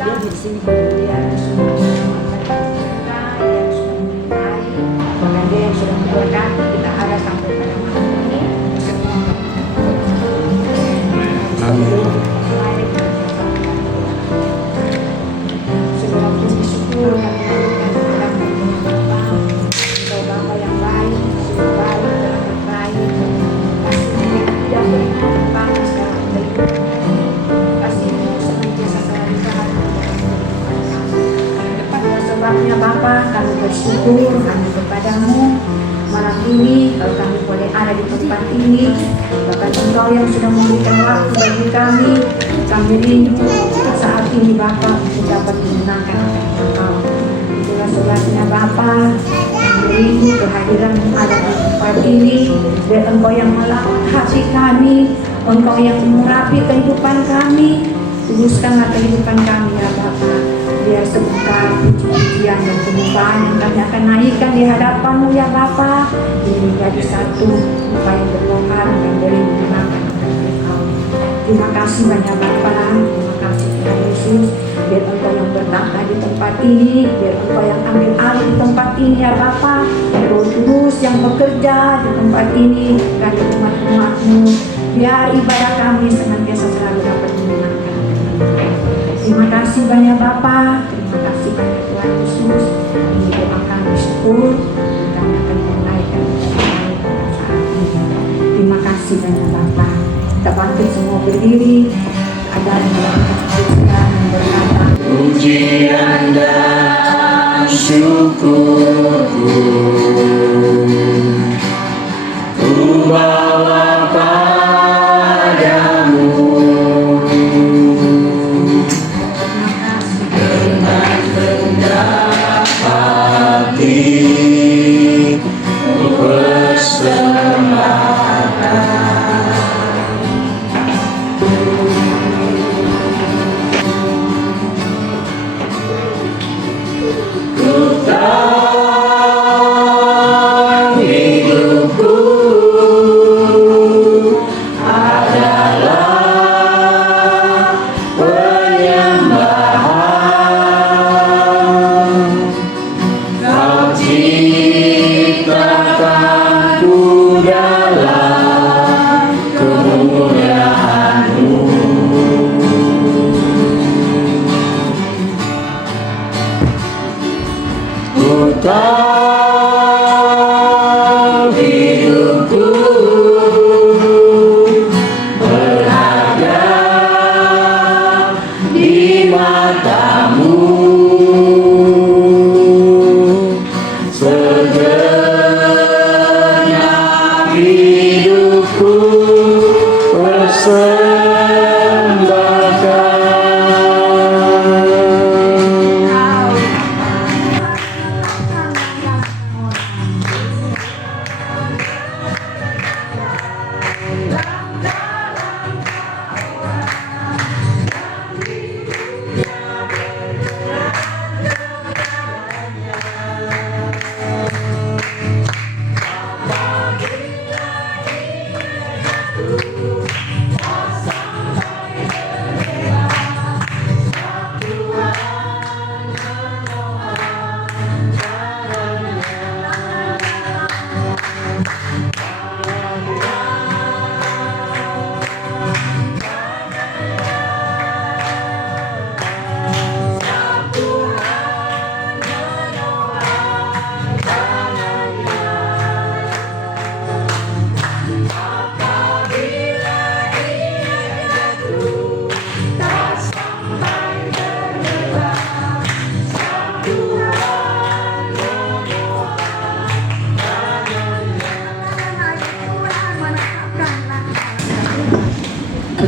dia di sini kemudian semua yang sudah mulai, bahkan dia yang sudah memberkati kita ada sampai pada malam ini. Segala puji syukur kami berikan kepada Bapa, Engkau Bapa yang baik, sungguh baik, sangat baik. Kasih-Mu tidak pernah terbatas dalam kehidupan kami. Kasih-Mu senantiasa selalu selalu oleh sebabnya Bapa, kami bersyukur hanya kepadamu malam ini. Kalau kami boleh ada di tempat ini, bahkan Engkau yang sudah memberikan waktu bagi kami rindu saat ini Bapa untuk dapat menyenangkan hati Engkau. Itulah sebabnya Bapa, kami rindu kehadiran-Mu ada di tempat ini, biar Engkau yang melawat hati kami, Engkau yang mengurapi kehidupan kami. Tuluskanlah kehidupan kami ya Bapa. Biar sebentar puji-pujian dan penyembahan yang kami akan naikkan di hadapan-Mu ya Bapa, ini menjadi satu upaya yang bermohon dan berindu dimakan oleh Engkau. Terima kasih banyak Bapa, terima kasih Tuhan Yesus. Biar Engkau yang bertata di tempat ini, biar Engkau yang ambil alih di tempat ini ya Bapa. Roh Kudus yang bekerja di tempat ini dan di umat-umat-Mu. Biar ibadah kami senantiasa selalu dapat menyenangkan. Terima kasih banyak Bapa, terima kasih banyak Tuhan Yesus. Ini doa kami syukur, kami akan menaikkan pada saat ini. Terima kasih banyak Bapa. Kita bangkit semua berdiri, ada yang melakukan berkata, pujian dan syukurku ku bawa padamu.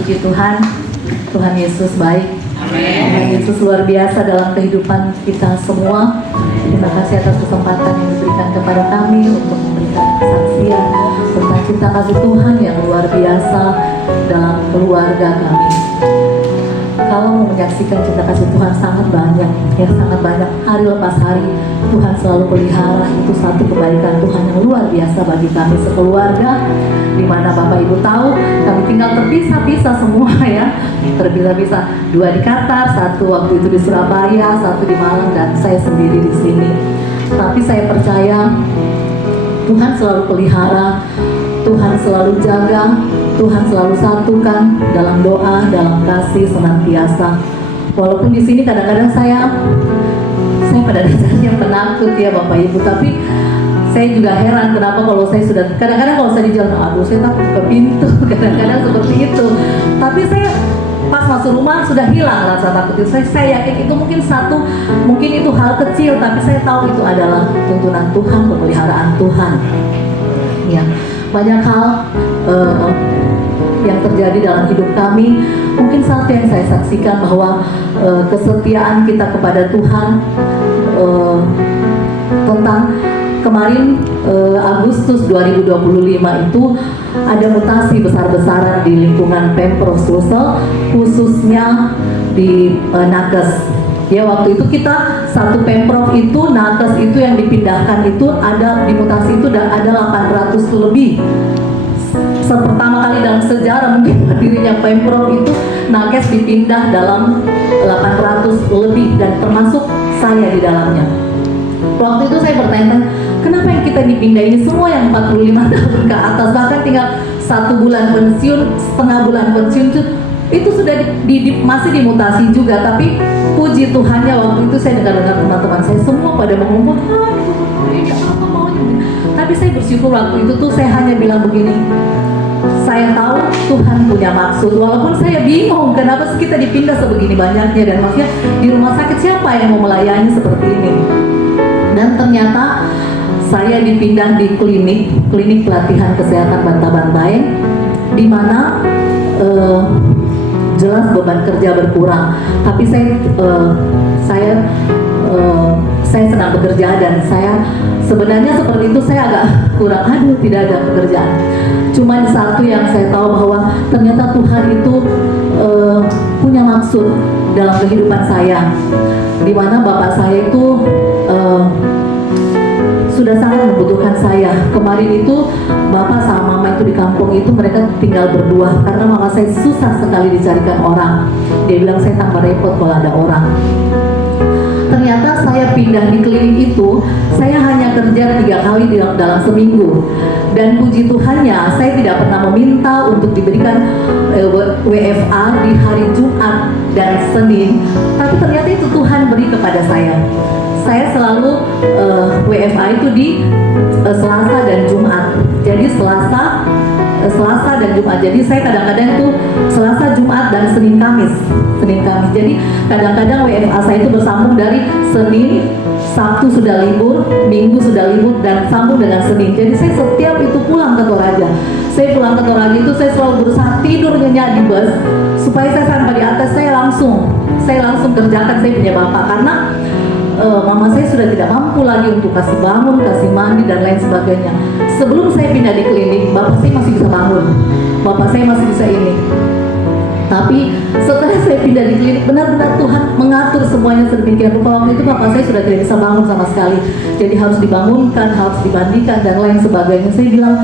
Puji Tuhan, Tuhan Yesus baik. Tuhan Yesus luar biasa dalam kehidupan kita semua. Terima kasih atas kesempatan yang diberikan kepada kami untuk memberikan kesaksian tentang cinta kasih Tuhan yang luar biasa dalam keluarga kami. kalau mau menyaksikan cinta kasih Tuhan sangat banyak, ya sangat banyak. Hari lepas hari Tuhan selalu pelihara. Itu satu kebaikan Tuhan yang luar biasa bagi kami sekeluarga. Di mana Bapak Ibu tahu kami tinggal terpisah-pisah semua ya, terpisah-pisah. 2 di Qatar, 1 waktu itu di Surabaya, 1 di Malang, dan saya sendiri di sini. Tapi saya percaya Tuhan selalu pelihara, Tuhan selalu jaga, Tuhan selalu satukan dalam doa, dalam kasih senantiasa. Walaupun di sini kadang-kadang saya pada dasarnya penakut ya Bapak Ibu, tapi saya juga heran kenapa kalau saya sudah, kadang-kadang kalau saya di jalan, aduh saya takut ke pintu, kadang-kadang seperti itu. Tapi saya pas masuk rumah sudah hilang rasa takut itu. Saya yakin itu mungkin itu hal kecil, tapi saya tahu itu adalah tuntunan Tuhan, pemeliharaan Tuhan. Ya, banyak hal yang terjadi dalam hidup kami. Mungkin satu yang saya saksikan bahwa kesetiaan kita kepada Tuhan tentang kemarin Agustus 2025 itu ada mutasi besar-besaran di lingkungan Pemprov Sulsel, khususnya di Nakes. Ya, waktu itu kita satu Pemprov itu, Nakes itu yang dipindahkan itu ada di mutasi itu ada 800 lebih. Pertama kali dalam sejarah mungkin berdirinya Pemprov itu Nakes dipindah dalam 800 lebih, dan termasuk saya di dalamnya. Waktu itu saya bertanya, kenapa yang kita dipindah ini semua yang 45 tahun ke atas, bahkan tinggal 1 bulan pensiun, setengah bulan pensiun itu sudah masih dimutasi juga. Tapi puji Tuhannya waktu itu saya dengar teman-teman saya semua pada mengumpul, ini apa maunya. Tapi saya bersyukur waktu itu saya hanya bilang begini, saya tahu Tuhan punya maksud, walaupun saya bingung kenapa kita dipindah sebegini banyaknya, dan maksudnya di rumah sakit siapa yang mau melayani seperti ini. Dan ternyata saya dipindah di klinik pelatihan kesehatan Bantabantaeng, di mana jelas beban kerja berkurang. Tapi saya senang bekerja, dan saya sebenarnya seperti itu saya agak kurang, tidak ada pekerjaan. Cuma satu yang saya tahu bahwa ternyata Tuhan itu punya maksud dalam kehidupan saya, di mana bapak saya itu sudah sangat membutuhkan saya. Kemarin itu bapak sama mama itu di kampung itu mereka tinggal berdua karena mama saya susah sekali dicarikan orang. Dia bilang saya tambah repot kalau ada orang. Ternyata saya pindah di klinik itu, saya hanya kerja 3 kali dalam seminggu. Dan puji Tuhannya, saya tidak pernah meminta untuk diberikan WFA di hari Jumat dan Senin. Tapi ternyata itu Tuhan beri kepada saya. Saya selalu WFA itu di Selasa dan Jumat. Jadi Selasa dan Jumat. Jadi saya kadang-kadang itu Selasa, Jumat, dan Senin Kamis. Jadi kadang-kadang WFA saya itu bersambung dari Senin, Sabtu sudah libur, Minggu sudah libur, dan sambung dengan Senin. Jadi saya setiap itu pulang ke Toraja. Saya pulang ke Toraja itu saya selalu berusaha tidur nyenyak di bus supaya saya sampai di atas saya langsung kerjakan saya punya bapak, karena mama saya sudah tidak mampu lagi untuk kasih bangun, kasih mandi, dan lain sebagainya. Sebelum saya pindah di klinik, bapak saya masih bisa bangun, bapak saya masih bisa ini. Tapi setelah saya pindah di klinik, benar-benar Tuhan mengatur semuanya sedemikian rupa. Waktu itu bapak saya sudah tidak bisa bangun sama sekali, jadi harus dibangunkan, harus dimandikan, dan lain sebagainya. Saya bilang,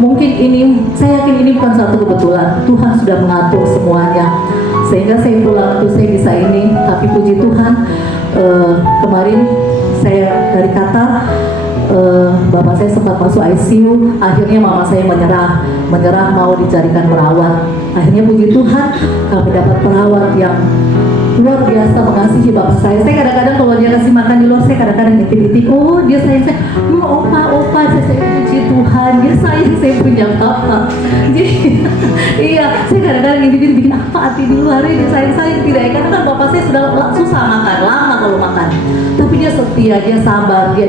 mungkin ini, saya yakin ini bukan satu kebetulan, Tuhan sudah mengatur semuanya. Sehingga saya pulang itu saya bisa ini. Tapi puji Tuhan, kemarin saya dari Qatar, bapak saya sempat masuk ICU. Akhirnya mama saya menyerah mau dicarikan perawat. Akhirnya puji Tuhan kami dapat perawat yang luar biasa mengasihi bapak saya. Saya kadang-kadang kalau dia kasih makan di luar, saya kadang-kadang ngintip-ngintip, oh dia sayang saya, opa, saya puji Tuhan, dia sayang saya punya bapak. Jadi iya, saya kadang-kadang ngintip-ngintip, bikin apa hati di luar, dia sayang tidak ya, karena kan bapak saya sudah susah makan, lama kalau makan. Tapi dia setia, dia sabar, dia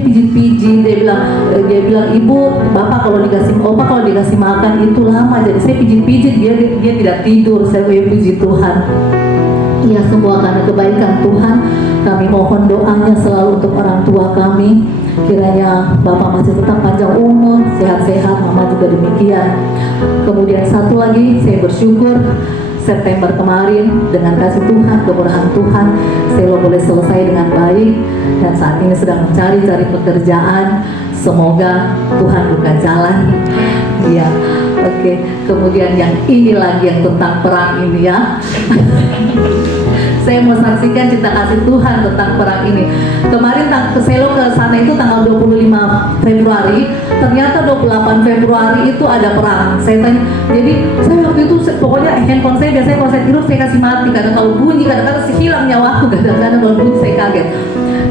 pijit-pijit, dia bilang ibu, bapak kalau dikasih makan itu lama, jadi saya pijit-pijit, dia tidak tidur. Saya puji Tuhan. Ya, semua karena kebaikan Tuhan. Kami mohon doanya selalu untuk orang tua kami, kiranya bapak masih tetap panjang umur, sehat-sehat, mama juga demikian. Kemudian satu lagi, saya bersyukur September kemarin dengan kasih Tuhan, kemurahan Tuhan, Selo boleh selesai dengan baik dan saat ini sedang mencari pekerjaan. Semoga Tuhan buka jalan. Ya, oke. Kemudian yang ini lagi yang tentang perang ini ya. Saya mau saksikan cinta kasih Tuhan tentang perang ini. Kemarin ke Selo ke sana itu tanggal 25 Februari, ternyata 28 Februari itu ada perang. Saya tanya, jadi saya waktu itu pokoknya handphone saya biasanya kalau saya tidur saya kasih mati, karena kalau bunyi kadang-kadang hilang nyawaku, kadang-kadang kalau bunyi saya kaget.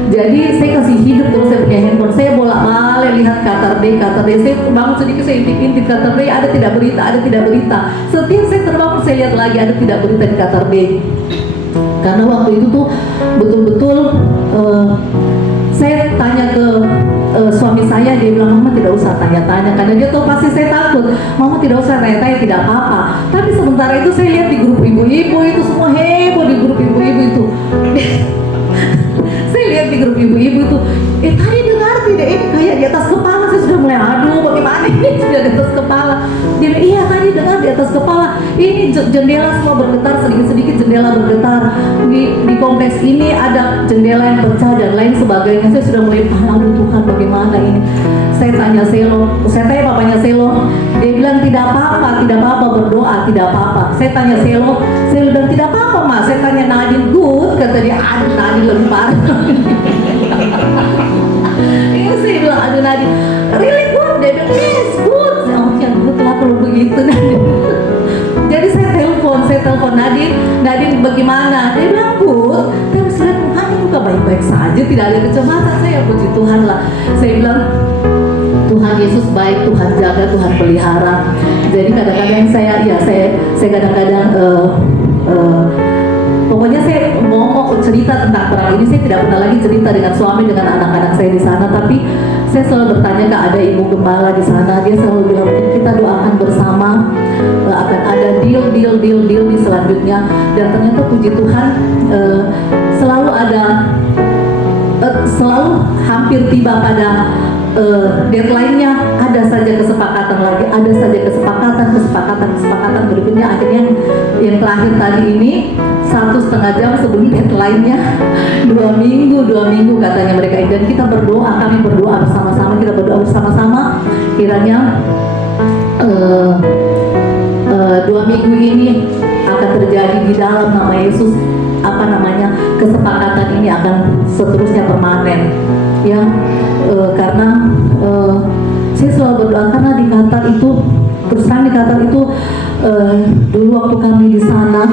Jadi saya kasih hidup terus saya punya handphone. Saya bolak-balik lihat Qatar Day. Saya bangun sedikit, saya intip Qatar Day, ada tidak berita. Setiap saya terbangun saya lihat lagi ada tidak berita di Qatar Day. Karena waktu itu tuh betul-betul saya tanya ke suami saya, dia bilang mama tidak usah tanya-tanya karena dia tahu pasti saya takut. Mama tidak usah tanya-tanya, tidak apa-apa. Tapi sementara itu saya lihat di grup ibu-ibu itu semua heboh di grup ibu-ibu itu. Saya lihat di grup ibu-ibu itu, tadi dengar tidak ini kayak di atas kepala. Saya sudah mulai aduh bagaimana ini sudah di atas kepala. Dia bilang, iya tadi dengar di atas kepala. Ini jendela semua bergetar, sedikit-sedikit jendela bergetar. Di kompleks ini ada jendela yang pecah dan lain sebagainya. Saya sudah mulai aduh Tuhan bagaimana ini. Saya tanya papanya Selo. Dia bilang tidak apa-apa berdoa, tidak apa-apa. Saya tanya Selo bilang tidak apa-apa mas. Saya tanya Nadine, good, kata dia. Aduh Nadine lebih parah. Ini saya bilang aduh Nadine, really good? Dia bilang yes good. Ya good lah kalau begitu Nadine. Jadi saya telepon Nadine bagaimana? Dia bilang good. Tapi saya Tuhan juga baik-baik saja, tidak ada kecemasan. Saya puji Tuhan lah. Saya bilang Tuhan Yesus baik, Tuhan jaga, Tuhan pelihara. Jadi kadang-kadang saya kadang-kadang pokoknya saya mau cerita tentang perang ini. Saya tidak pernah lagi cerita dengan suami, dengan anak-anak saya di sana, tapi saya selalu bertanya ke ada ibu gembala di sana. Dia selalu bilang kita doakan bersama, akan ada deal di selanjutnya. Dan ternyata puji Tuhan selalu hampir tiba pada deadline-nya. Ada saja kesepakatan lagi, ada saja kesepakatan berikutnya. Akhirnya yang terakhir tadi ini 1,5 jam sebelum deadline-nya, 2 minggu katanya mereka. Dan kita berdoa, kami berdoa bersama-sama, kiranya 2 minggu ini akan terjadi di dalam nama Yesus. Kesepakatan ini akan seterusnya permanen ya. Karena saya selalu berdoa, karena di Qatar itu, terus terang di Qatar itu dulu waktu kami di sana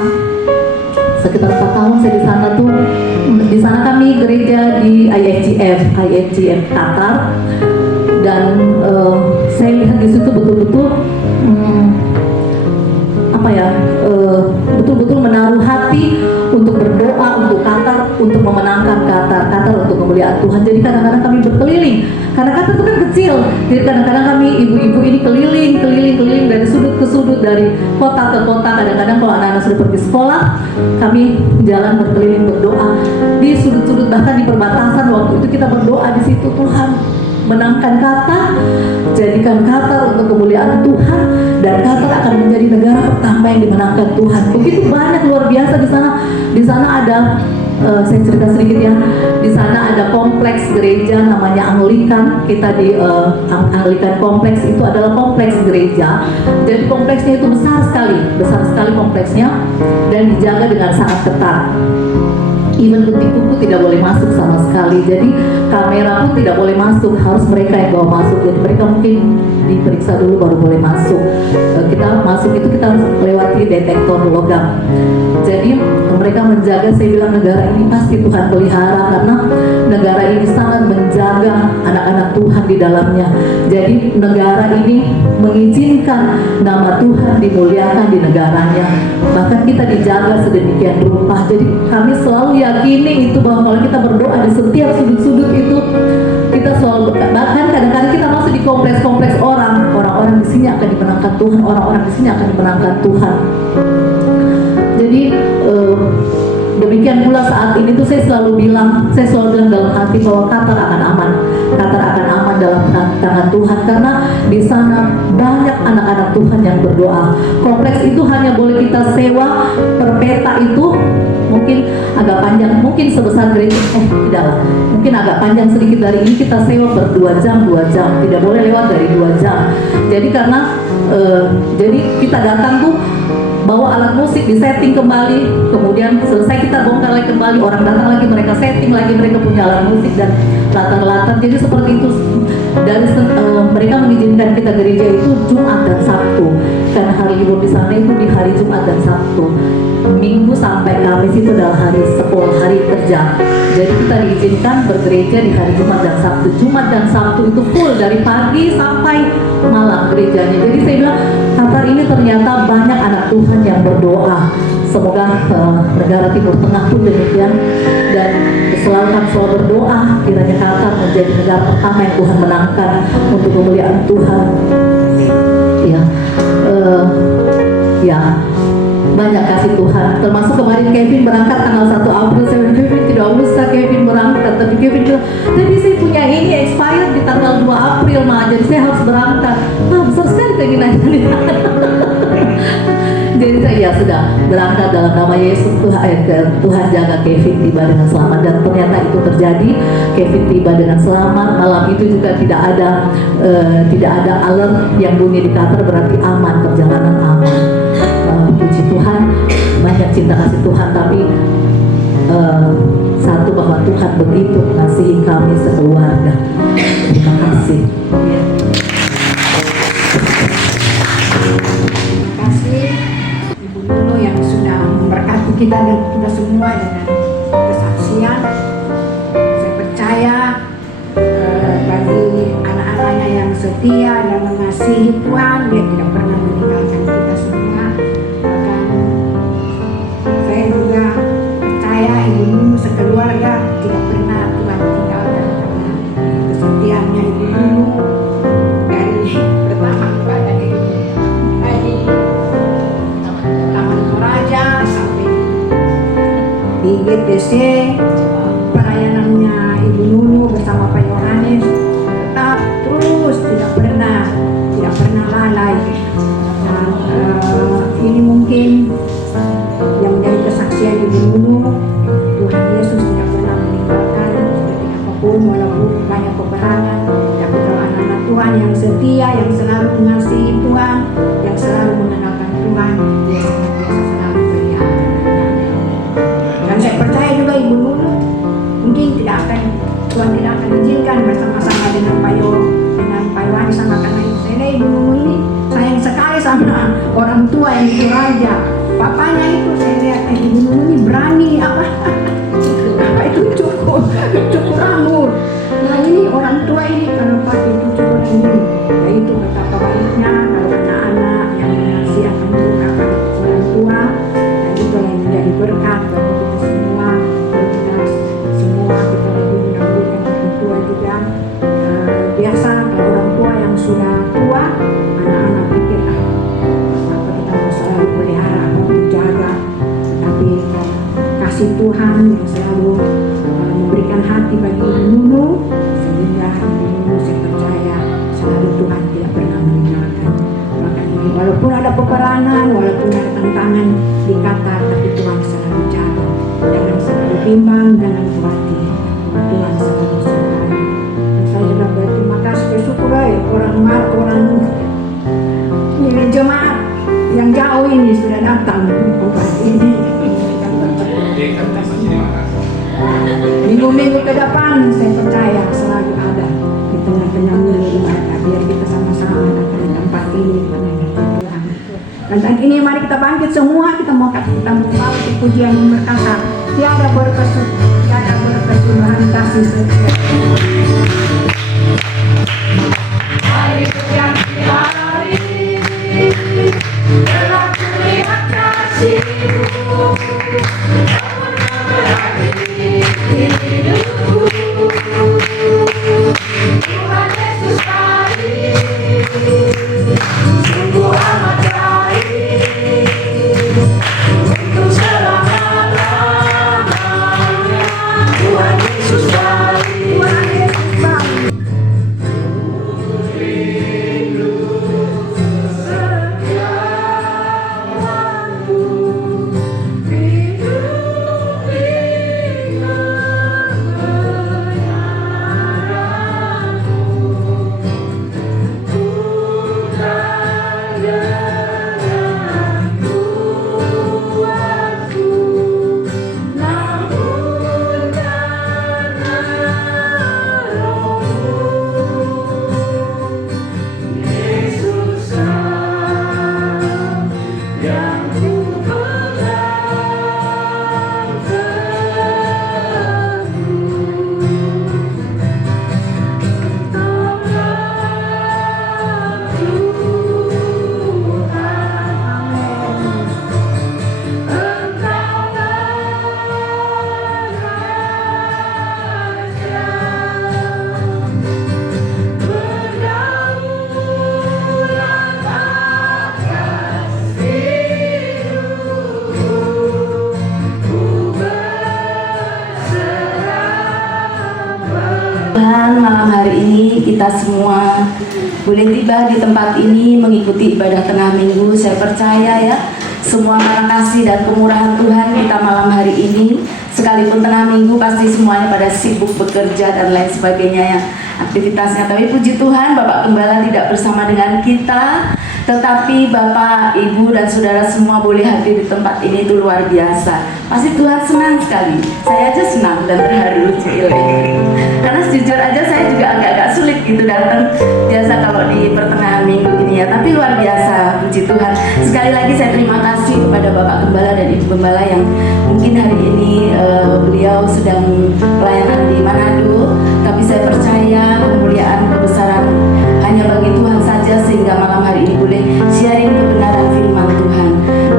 sekitar 4 tahun saya di sana tuh, di sana kami gereja di IFGF Qatar. Dan saya lihat di situ betul-betul betul-betul menaruh hati untuk berdoa untuk Qatar, untuk memenangkan Qatar untuk kemuliaan Tuhan. Jadi kadang-kadang kami berkeliling, karena Qatar itu kan kecil. Jadi kadang-kadang kami ibu-ibu ini keliling dari sudut ke sudut, dari kota ke kota. Kadang-kadang kalau anak-anak sudah pergi sekolah, kami jalan berkeliling berdoa di sudut-sudut, bahkan di perbatasan. Waktu itu kita berdoa di situ, Tuhan menangkan Qatar, jadikan Qatar untuk kemuliaan Tuhan, dan Qatar akan menjadi negara pertama yang dimenangkan Tuhan. Begitu banyak, luar biasa di sana. Di sana ada, saya cerita sedikit ya. Di sana ada kompleks gereja namanya Anglikan. Kita di Anglikan kompleks itu adalah kompleks gereja. Jadi kompleksnya itu besar sekali kompleksnya, dan dijaga dengan sangat ketat. Even buku tidak boleh masuk sama sekali. Jadi kamera pun tidak boleh masuk, harus mereka yang bawa masuk. Jadi mereka mungkin diperiksa dulu baru boleh masuk. Kita masuk itu kita harus melewati detektor logam. Jadi mereka menjaga. Saya bilang negara ini pasti Tuhan pelihara, karena negara ini sangat menjaga anak-anak Tuhan di dalamnya. Jadi negara ini mengizinkan nama Tuhan dimuliakan di negaranya. Bahkan kita dijaga sedemikian rupa. Jadi kami selalu yakini itu, bahwa kalau kita berdoa di setiap sudut-sudut itu, kita selalu, bahkan kadang-kadang kita masuk di kompleks-kompleks orang-orang di sini akan dimenangkan Tuhan, orang-orang di sini akan dimenangkan Tuhan. Jadi demikian pula saat ini tuh saya selalu bilang dalam hati bahwa Qatar akan aman dalam tangan Tuhan, karena di sana banyak anak-anak Tuhan yang berdoa. Kompleks itu hanya boleh kita sewa per peta itu mungkin agak panjang, mungkin sebesar gereja, tidaklah, mungkin agak panjang sedikit dari ini, kita sewa per 2 jam, tidak boleh lewat dari 2 jam. Jadi karena jadi kita datang tuh bawa alat musik, disetting kembali, kemudian selesai kita bongkar lagi kembali, orang datang lagi, mereka setting lagi, mereka punya alat musik dan latar-latar. Jadi seperti itu. Dari mereka mengizinkan kita gereja itu Jumat dan Sabtu, karena hari libur di sana itu di hari Jumat dan Sabtu. Minggu sampai Kamis itu adalah hari sekolah, hari kerja. Jadi kita diizinkan bergereja di hari Jumat dan Sabtu. Jumat dan Sabtu itu full dari pagi sampai malam gerejanya. Jadi saya bilang, Qatar ini ternyata banyak anak Tuhan yang berdoa. Semoga negara Timur Tengah pun demikian, dan selalu kami selalu berdoa kiranya Qatar menjadi negara pertama yang Tuhan menangkan untuk kemuliaan Tuhan. Ya, banyak kasih Tuhan. Termasuk kemarin Kevin berangkat tanggal 1 April. Saya bilang, Kevin tidak usah Kevin berangkat, tapi Kevin bilang, tapi saya punya ini expired di tanggal 2 April mah, jadi saya harus berangkat. Besar sekali keinginannya. Jadi saya sudah berangkat dalam nama Yesus. Tuhan jaga Kevin tiba dengan selamat, dan ternyata itu terjadi. Kevin tiba dengan selamat. Malam itu juga tidak ada alarm yang bunyi di Qatar, berarti aman, perjalanan aman. Puji Tuhan, banyak cinta kasih Tuhan, tapi satu, bahwa Tuhan begitu mengasihi kami sekeluarga. Terima kasih. Dulu yang sudah memberkati kita dan kita semua dengan kesaksian. Saya percaya bagi anak-anaknya yang setia dan mengasihi Tuhan, dia tidak pernah meninggalkan kita semua. Bahkan saya juga percaya Ibu Nunu sekeluarga tidak pernah Tuhan tinggalkan, karena kesetiaannya Ibu Nunu dari pertama kepada Ibu sampai di GTC, pelayanannya Ibu Nunu bersama Pak Yohanes tetap terus, tidak pernah lalai. Nah, ini mungkin yang menjadi kesaksian Ibu Nunu, Tuhan Yesus tidak pernah meninggalkan seperti apapun, walaupun banyak peperangan. Tapi kalau anak-anak Tuhan yang setia, yang selalu mengasihi Tuhan, yang selalu mengenalkan Tuhan, dia senantiasa selalu pelihara. Dan saya percaya juga Ibu Nunu mungkin Tuhan tidak akan izinkan bersama-sama dengan Pak Yohanes, sama karena saya Ibu Nunu ini sayang sekali sama orang tua yang itu raja. Papanya itu saya lihat Ibu Nunu ini berani apa itu cukur rambut. Nah ini orang tua ini kalau pakai itu cukur ini, ya itu betapa baiknya kalau anak-anak yang mengasihi akan menggunakan orang tua, dan itu yang menjadi berkat bagi kita semua. Kita lagi mendahulukan orang tua juga. Biasa kalau orang tua yang sudah tua, anak-anak pikir kenapa kita mau selalu pelihara atau menjaga, tapi kasih Tuhan yang selalu memberikan hati bagi Ibu Nunu, sehingga Ibu Nunu saya percaya selalu Tuhan tidak pernah meninggalkan. Makanya walaupun ada peperangan, walaupun ada tantangan di Qatar, tapi Tuhan selalu jaga. Jangan selalu bimbang, jangan khawatir, Tuhan selalu sertai. Saya juga berterima kasih, bersyukur orang ini jemaat yang jauh ini sudah datang ini. Minggu-minggu ke depan saya percaya selalu ada di tengah-tengah mereka, biar kita sama-sama ada di tempat ini. Dan saat ini mari kita bangkit semua, kita mau bawa pujian yang berkata, tiada berkesudahan kasih setia. Hari demi hari telah kulihat kasih-Mu, hidupku. Tuhan Yesus baik, sungguh amat baik, untuk selama-lamanya. Tuhan Yesus baik, Tuhan Yesus Tuhan, malam hari ini kita semua boleh tiba di tempat ini mengikuti ibadah tengah minggu. Saya percaya ya, semua karena kasih dan kemurahan Tuhan kita malam hari ini, sekalipun tengah minggu pasti semuanya pada sibuk bekerja dan lain sebagainya ya aktivitasnya. Tapi puji Tuhan, Bapak Gembala tidak bersama dengan kita, tetapi Bapak, Ibu, dan Saudara semua boleh hadir di tempat ini, itu luar biasa. Pasti Tuhan senang sekali. Saya aja senang dan terharu, karena jujur aja saya juga agak-agak sulit gitu datang biasa kalau di pertengahan minggu ini ya. Tapi luar biasa, puji Tuhan. Sekali lagi saya terima kasih kepada Bapak Gembala dan Ibu Gembala yang mungkin hari ini beliau sedang pelayanan di Manado, tapi saya percaya kemuliaan kebesaran hanya bagi Tuhan saja, sehingga malam hari ini boleh sharing kebenaran firman Tuhan.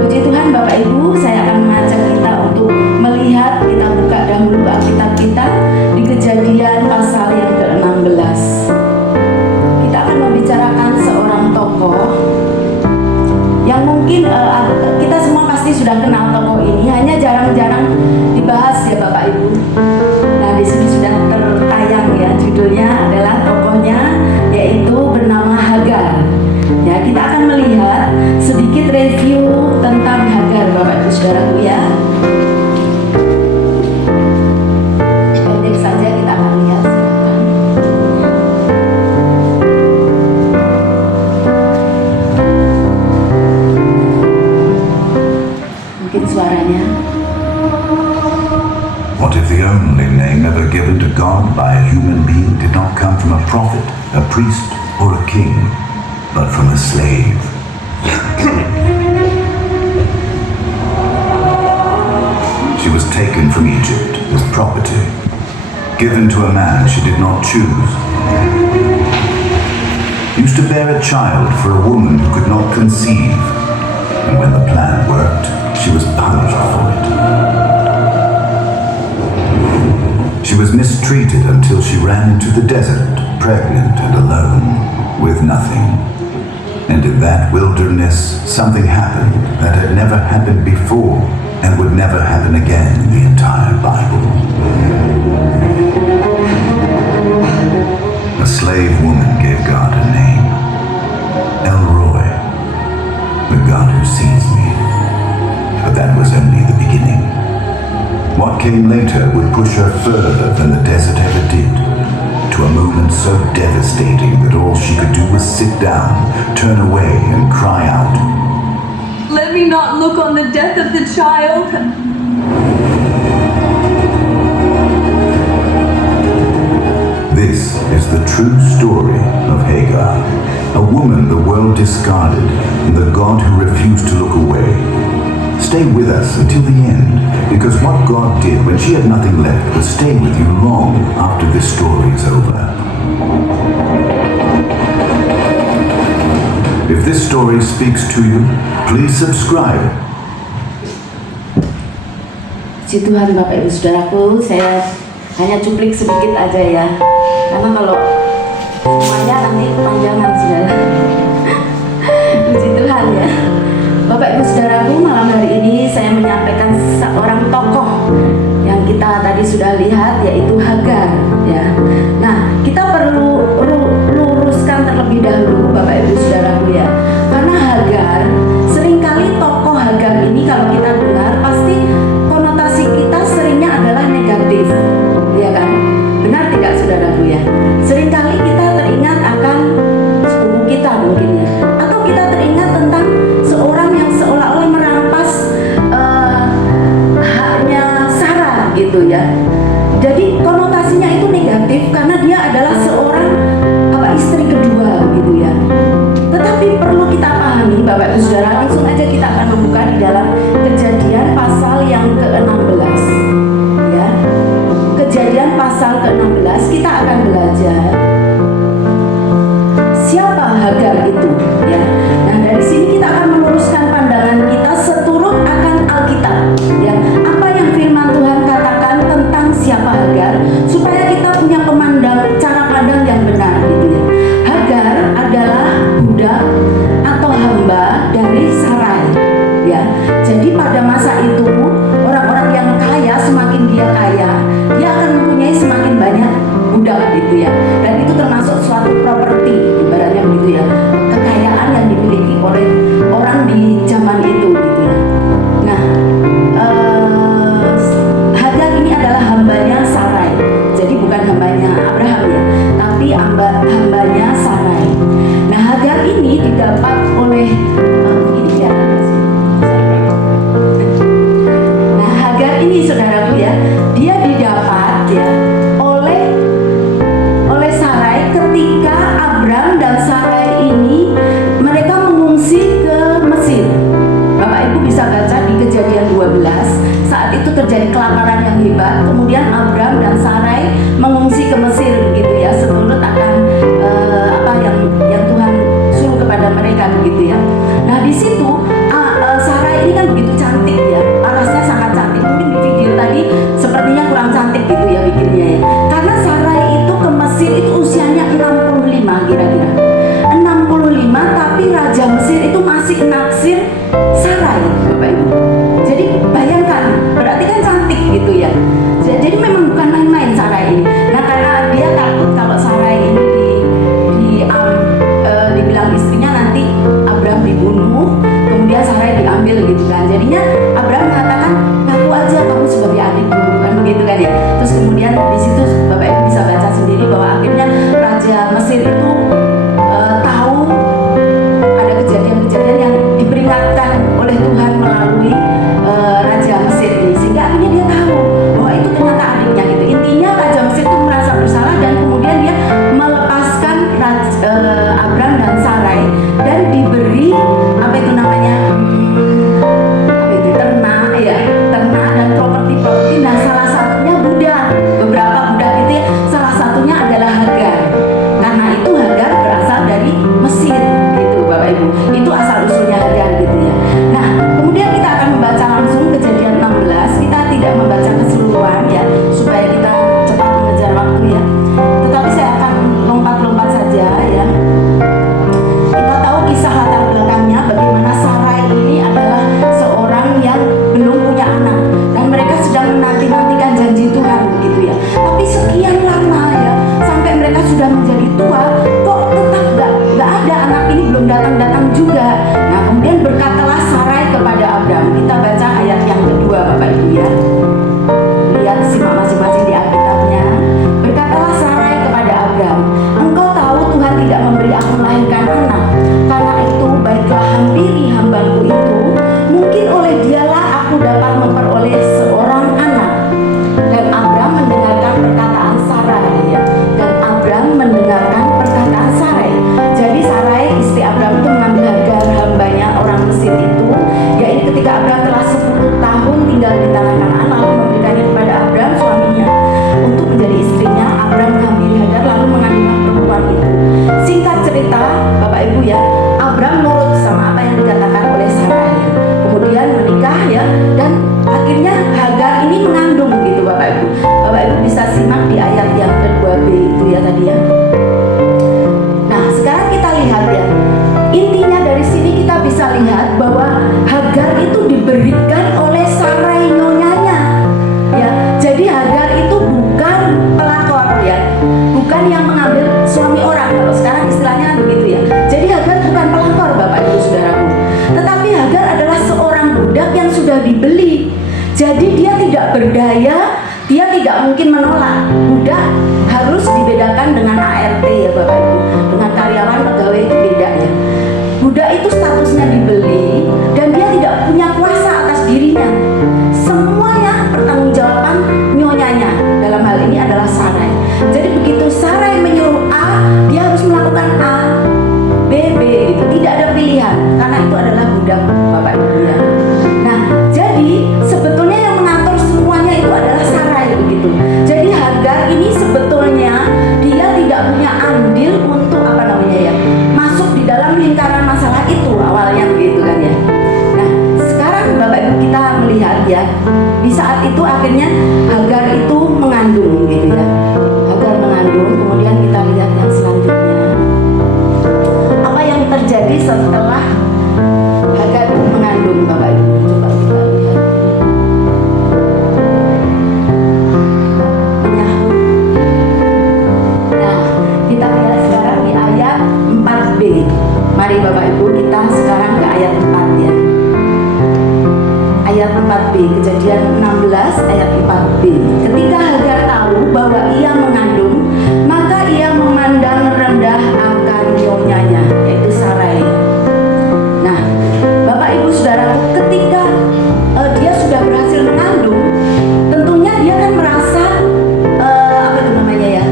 Puji Tuhan Bapak Ibu, saya akan mengajak kita untuk melihat, kita buka dahulu Alkitab kita di Kejadian pasal yang ke-16. Kita akan membicarakan seorang tokoh yang mungkin kita semua pasti sudah kenal tokoh ini, hanya jarang-jarang dibahas ya Bapak Ibu. Nah, di sini sudah tertayang ya, judulnya adalah tokohnya yaitu bernama Hagar. Ya, kita akan melihat sedikit review tentang Hagar Bapak Ibu Saudaraku ya. Pendek saja kita akan lihat, silakan. Mungkin suaranya. What if the only name ever given to God by a human being did not come from a prophet, a priest, or a king, but from a slave? She was taken from Egypt as property, given to a man she did not choose. Used to bear a child for a woman who could not conceive, and when the plan worked, she was punished for it. She was mistreated until she ran into the desert, pregnant and alone, with nothing. And in that wilderness, something happened that had never happened before and would never happen again in the entire Bible. A slave woman gave God a name, El Roi, the God who sees me. But that was only the beginning. What came later would push her further than the desert ever did, to a moment so devastating that all she could do was sit down, turn away, and cry out, Let me not look on the death of the child. This is the true story of Hagar, a woman the world discarded and the God who refused to look away. Stay with us until the end, because what God did when she had nothing left will stay with you long after this story is over. If this story speaks to you, please subscribe. Puji Tuhan Bapak Ibu Saudaraku, saya hanya cuplik sedikit aja ya, karena kalau semuanya nanti kepanjangan saudara. Puji Tuhan ya. Bapak Ibu Saudaraku, malam hari ini saya menyampaikan seorang tokoh yang kita tadi sudah lihat, yaitu Hagar ya. Nah, kita perlu luruskan terlebih dahulu Bapak Ibu Saudaraku ya, karena Hagar, seringkali tokoh Hagar ini kalau kita dengar pasti konotasi kita seringnya adalah negatif, ya kan? Benar tidak saudaraku ya? Seringkali kita teringat akan sepupu kita mungkin ya, atau kita teringat tentang seorang yang seolah-olah merampas haknya Sarah gitu ya. Jadi konotasinya itu negatif karena dia adalah seorang istri kedua gitu ya. Tetapi perlu kita pahami Bapak Ibu Saudara, langsung aja kita akan membuka di dalam Kejadian pasal yang ke-16 ya. Kejadian pasal ke-16 kita akan belajar siapa Hagar itu ya. Nah, dari sini kita akan meluruskan pandangan kita seturut akan Alkitab ya. Apa yang firman Tuhan katakan tentang siapa Hagar, supaya kita punya cara pandang yang benar gitu ya. Hagar adalah budak atau hamba dari Sarai ini mereka mengungsi ke Mesir. Bapak Ibu bisa baca di Kejadian 12. Saat itu terjadi kelaparan yang hebat. Kemudian Abram dan Sarai mengungsi ke Mesir, begitu ya, seturut akan apa yang Tuhan suruh kepada mereka, begitu ya. Nah di situ Sarai ini kan begitu cantik ya, parasnya sangat cantik. Mungkin di video tadi sepertinya kurang cantik gitu ya bikinnya ya. Karena Sarai itu ke Mesir itu usianya 65 kira-kira. 65, tapi Raja Mesir itu masih naksir Sarai, Bapak Ibu. Jadi bayangkan, berarti kan cantik gitu ya. Jadi memang bukan main-main Sarai ini. Nah karena dia takut kalau Sarai ini dibilang istrinya nanti Abram dibunuh, kemudian Sarai diambil gitu kan. Jadinya Abram mengatakan, ngaku aja kamu sebagai adikku, kan begitu kan ya. Terus kemudian di situ Bapak Ibu bisa baca sendiri bahwa akhirnya Raja Mesir itu tahu ada kejadian-kejadian yang diperingatkan oleh Tuhan melalui Raja Mesir ini, sehingga akhirnya dia tahu bahwa itu ternyata adiknya gitu. Intinya Raja Mesir itu merasa bersalah dan kemudian dia melepaskan Abram dan Sarai dan diberi apa itu namanya ternak ya, ternak dan properti. Nah salah satunya budak, beberapa budak itu ya, salah satunya adalah Hagar. Karena itu Hagar berasal dari Mesir gitu Bapak Ibu. Itu asal usulnya Hagar gitu ya. Nah kemudian kita akan membaca langsung Kejadian 16. Kita tidak membaca keseluruhan ya, supaya kita cepat mengejar waktu ya. Tetapi saya akan lompat-lompat saja ya. Kita tahu kisah latar belakangnya bagaimana Sarai ini adalah seorang yang belum punya anak dan mereka sedang menanti-nantikan janji Tuhan begitu ya. Tapi sekian lama ya, sampai mereka sudah menjadi tua, kok tetap gak ada anak ini, belum datang-datang juga. Nah kemudian berkatalah Sarai kepada Abram. Kita baca ayat yang kedua Bapak Ibu ya. Lihat simak masing-masing di Alkitabnya. Berkatalah Sarai kepada Abram, engkau tahu Tuhan tidak memberi aku melahirkan anak. Karena itu baiklah hampiri hambaku itu, mungkin oleh dialah aku dapat memperoleh seorang anak. Dan Abram mendengarkan perkataan Sarai ya. Dan Abram mendengarkan perkataan Sarai. Jadi Sarai istri Abram itu mengambil Hagar hambanya orang Mesir itu, yaitu ketika Abram telah 10 tahun tinggal di tanah Kanaan, lalu memberikannya kepada Abram suaminya untuk menjadi istrinya. Abram mengambil Hagar lalu mengandunglah perempuan itu. Singkat cerita Bapak Ibu ya, Abram nurut sama apa yang dikatakan oleh Sarai. Kemudian menikah ya, dan akhirnya Hagar ini mengandung gitu Bapak Ibu. Bapak Ibu bisa simak di ayat yang ke-2b itu ya tadi ya. Nah sekarang kita lihat ya, intinya dari sini kita bisa lihat bahwa Hagar itu diberikan oleh Sarai nyonyanya ya. Jadi Hagar itu bukan pelakor ya, bukan yang mengambil suami orang, kalau sekarang istilahnya begitu ya. Jadi Hagar bukan pelakor Bapak Ibu Saudaraku, tetapi Hagar adalah seorang budak yang sudah dibeli. Jadi dia tidak berdaya, dia tidak mungkin menolak. Budak harus dibedakan dengan ART ya Bapak Ibu, dengan karyawan pegawai itu beda ya. Budak itu statusnya dibeli dan dia tidak punya kuasa atas dirinya. Semuanya pertanggungjawaban nyonyanya, dalam hal ini adalah Sarai. Jadi begitu Sarai menyuruh A, dia harus melakukan A, B, B gitu. Tidak ada pilihan karena itu adalah budak Bapak Ibu ya. Nah jadi sebetulnya yang mengatur semuanya itu adalah Sarai begitu. Jadi Hagar ini sebetulnya dia tidak punya andil untuk apa namanya ya, masuk di dalam lingkaran masalah itu awalnya begitu kan ya. Nah sekarang Bapak Ibu kita melihat ya, di saat itu akhirnya Hagar itu mengandung gitu ya. Hagar mengandung, kemudian kita lihat yang selanjutnya. Apa yang terjadi setelah Hagar mengandung Bapak Ibu? Coba kita lihat. Menyahut. Nah, kita lihat sekarang di ayat 4b. Mari Bapak Ibu kita sekarang ke ayat 4 ya. Ayat 4b, Kejadian 16 ayat 4b. Ketika Hagar tahu bahwa ia mengandung, maka ia memandang rendah akan nyonyanya, yaitu Sarai. Nah, Bapak Ibu Saudara, ketika dia sudah berhasil mengandung, tentunya dia kan merasa apa itu namanya ya?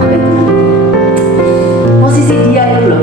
Apa itu namanya? Posisi dia itu loh.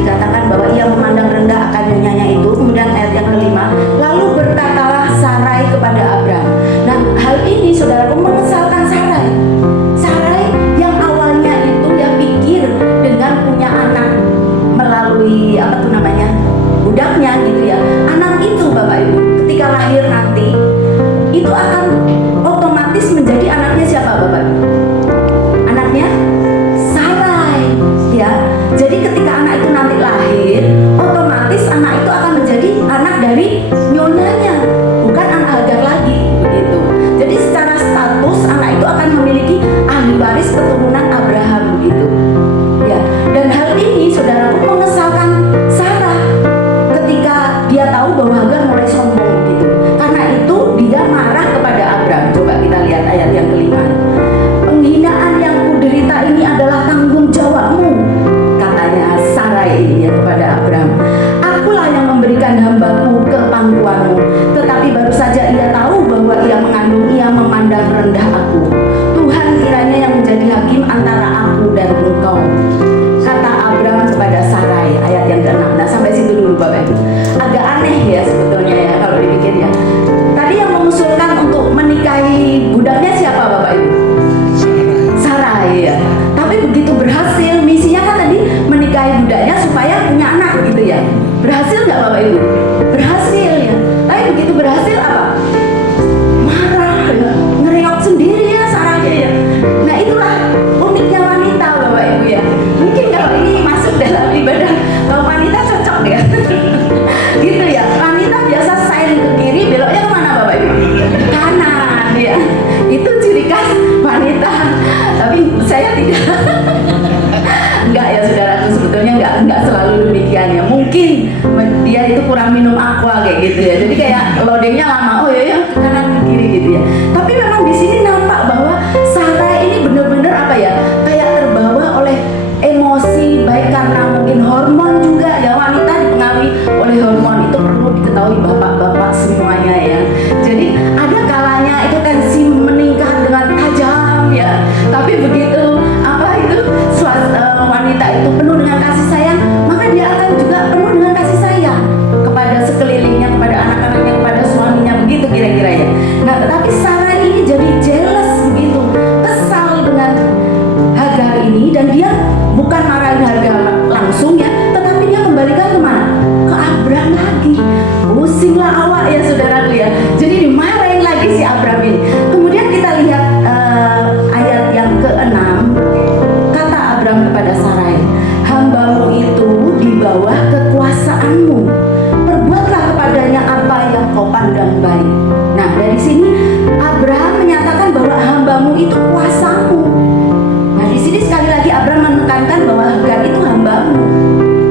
dikatakan bahwa ia memandang rendah akan nyonyanya itu. Kemudian ayat yang kelima, lalu berkatalah Sarai kepada Abram. Nah, hal ini saudaraku mengesalkan Sarai. Sarai yang awalnya itu yang pikir dengan punya anak melalui budaknya gitu ya. Anak itu Bapak Ibu ketika lahir nanti itu akan otomatis menjadi anaknya siapa Bapak Ibu? Anaknya Sarai ya. Jadi ketika anak itu nanti lahir, otomatis anak itu akan menjadi anak dari nyonyanya, bukan anak Hagar lagi begitu. Jadi secara status anak itu akan memiliki ahli waris keturunan Abraham begitu. Ya, dan hal ini saudaraku mengesalkan Sarah ketika dia tahu bahwa Hagar mulai sombong gitu. Karena itu dia marah kepada Abram. Coba kita lihat ayat yang kelima. Penghinaan yang kuderita ini adalah tanggung jawabmu, katanya Sarai ini ya kepada Abram. Akulah yang memberikan hambaku ke pangkuanmu, tetapi baru saja ia tahu bahwa ia mengandung, ia memandang rendah aku. Tuhan kiranya yang menjadi hakim antara aku dan engkau, kata Abram kepada Sarai. Ayat yang ke-6. Nah, sampai situ dulu Bapak Ibu. Agak aneh ya sebetulnya ya kalau dipikir ya. Tadi yang mengusulkan untuk menikahi budaknya siapa Bapak Ibu? Sarai ya. Tapi begitu berhasil, misinya kan tadi menikahi budaknya supaya punya anak gitu ya. Berhasil nggak Bapak Ibu? Berhasil ya. Tapi begitu berhasil apa? Marah ya, ngereok sendiri ya Sarai ya. Nah itulah uniknya wanita Bapak Ibu ya. Mungkin kalau ini masuk dalam ibadah kalau wanita cocok ya. Gitu ya. Wanita biasa sign ke kiri, beloknya kemana Bapak Ibu? Kanan ya. Itu ciri khas wanita. Tapi saya tidak. Enggak ya saudaraku, sebetulnya enggak selalu demikian ya. Mungkin dia itu kurang minum aqua kayak gitu ya. Jadi kayak loadingnya lama. Oh ya ke kanan ke kiri gitu ya. Tapi memang di sini nampak bahwa Sarah ini benar-benar apa ya? Kayak terbawa oleh emosi, baik karena mungkin hormon juga ya. Wanita dipengaruhi oleh hormon, itu perlu diketahui bapak-bapak semuanya ya. Jadi ada kalanya itu tensi meningkat dengan tajam ya. Tapi begitu wanita itu penuh dengan kasih sayang, maka dia akan juga penuh dengan kasih sayang kepada sekelilingnya, kepada anak-anaknya, kepada suaminya, begitu kira-kira ya. Nah, tetapi Sarah ini jadi jealous begitu, kesal dengan Hagar ini, dan dia bukan marahin Hagar langsung ya, tetapi dia kembalikan kemana? Ke Abram lagi. Pusinglah awak ya saudaraku ya. Jadi dimarahin lagi si Abram ini. Kemudian kita lihat ayat yang ke-6. Kepada Sarai, hambamu itu di bawah kekuasaanmu, perbuatlah kepadanya apa yang kau pandang baik. Nah, dari sini Abraham menyatakan bahwa hambamu itu kuasamu. Nah, di sini sekali lagi Abraham menekankan bahwa Hagar itu hambamu.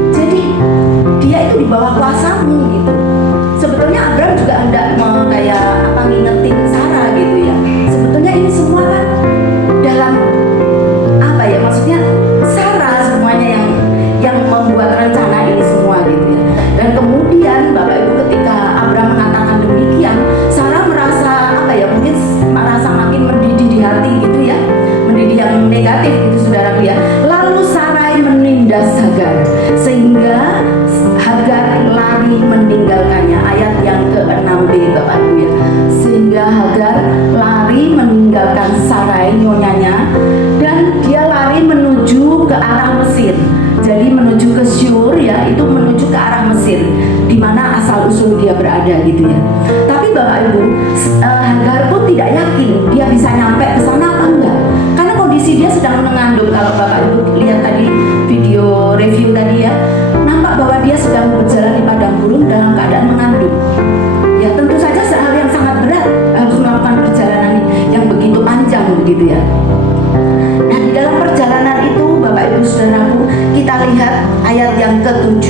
Jadi dia itu di bawah kuasamu gitu. Sebetulnya Abraham juga hendak ngingetin Sarah gitu ya. Sebetulnya ini semua kan dalam apa ya, maksudnya Sarah semuanya yang membuat rencana ini semua gitu ya. Dan kemudian Bapak Ibu ketika Abraham mengatakan demikian, Sarah merasa apa ya, mungkin merasa makin mendidih di hati gitu ya, mendidih yang negatif gitu saudaraku ya. Lalu Sarai menindas Hagar sehingga Hagar lari meninggalkannya. Ayat yang ke-6b Bapak Ibu ya. Sehingga Hagar lari meninggalkan Sarai nyonyanya, dan dia lari menuju ke arah Mesir. Jadi menuju ke Syur ya, itu menuju ke arah Mesir, di mana asal usul dia berada gitu ya. Tapi Bapak Ibu, Hagar pun tidak yakin dia bisa nyampe ke sana apa enggak, karena kondisi dia sedang mengandung. Kalau Bapak Ibu lihat tadi video review tadi ya, nampak bahwa dia sedang berjalan di padang gurun dalam keadaan mengandung. Ya tentu saja hal yang sangat berat harus melakukan perjalanan yang begitu panjang begitu ya. Nah, di dalam perjalanan itu Bapak Ibu Saudaraku, kita lihat ayat yang ke-7.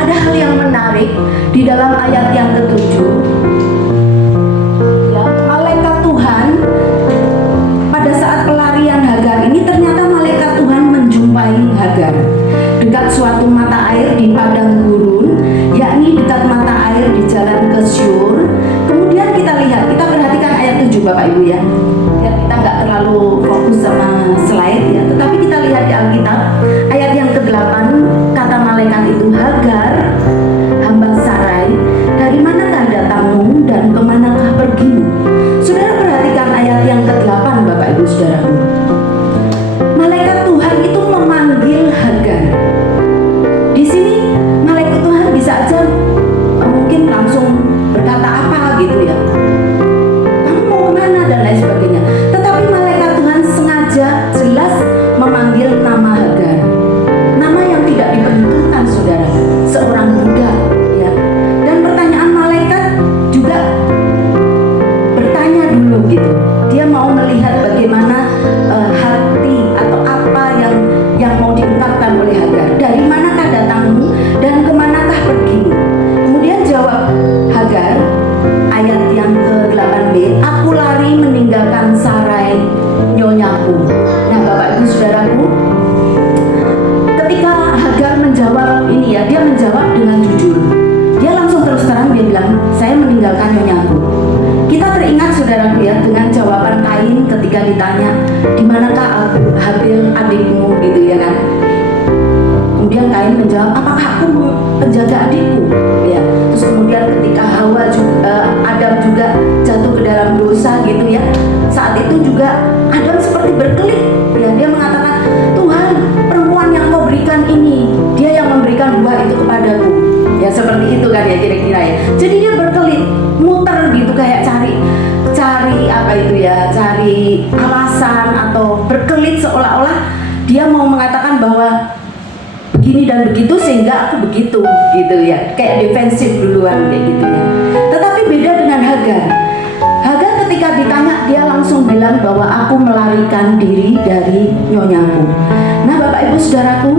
Ada hal yang menarik di dalam ayat yang ke-7 ya. Malaikat Tuhan pada saat pelarian Hagar ini, ternyata malaikat Tuhan menjumpai Hagar dekat suatu mata air di padang gurun, yakni dekat mata air di jalan ke Syur. Kemudian kita lihat, kita perhatikan ayat 7 Bapak Ibu ya, biar kita nggak terlalu fokus sama slide ya, tetapi kita lihat di Alkitab ayat yang ke-8, kata malaikat saudaraku, malaikat Tuhan itu memanggil Hagar. Di sini malaikat Tuhan bisa aja mungkin langsung berkata apa gitu ya, kamu mau kemana dan lain sebagainya. Tetapi malaikat Tuhan sengaja jelas memanggil nama Hagar, nama yang tidak diperhitungkan saudara, seorang budak ya. Dan pertanyaan malaikat juga bertanya dulu gitu, dia mau melihat bagaimana hati atau apa yang mau diungkapkan oleh Hagar. Dari manakah datangmu dan kemanakah pergimu? Kemudian jawab Hagar, ayat yang ke-8b, aku lari meninggalkan sarai nyonyaku. Nah Bapak Ibu Saudaraku, ketika Hagar menjawab ini ya, dia menjawab dengan jujur. Dia langsung terus terang, dia bilang, saya meninggalkan nyonyaku. Kita teringat saudaraku ya dengan jawaban Kain ketika ditanya, di manakah Habil adikmu gitu ya kan. Kemudian Kain menjawab, apakah aku penjaga adikku ya. Terus kemudian ketika Adam juga jatuh ke dalam dosa gitu ya, saat itu juga Adam seperti berkelit ya, dia mengatakan, Tuhan, perempuan yang kau berikan ini, dia yang memberikan buah itu kepadaku ya, seperti itu kan ya kira-kira ya. Jadi dia berkelit, muter gitu kayak cari apa itu ya, cari alasan atau berkelit seolah-olah dia mau mengatakan bahwa begini dan begitu sehingga aku begitu gitu ya, kayak defensif duluan kayak gitu ya. Tetapi beda dengan Hagar. Hagar ketika ditanya dia langsung bilang bahwa aku melarikan diri dari nyonyaku. Nah Bapak Ibu Saudaraku,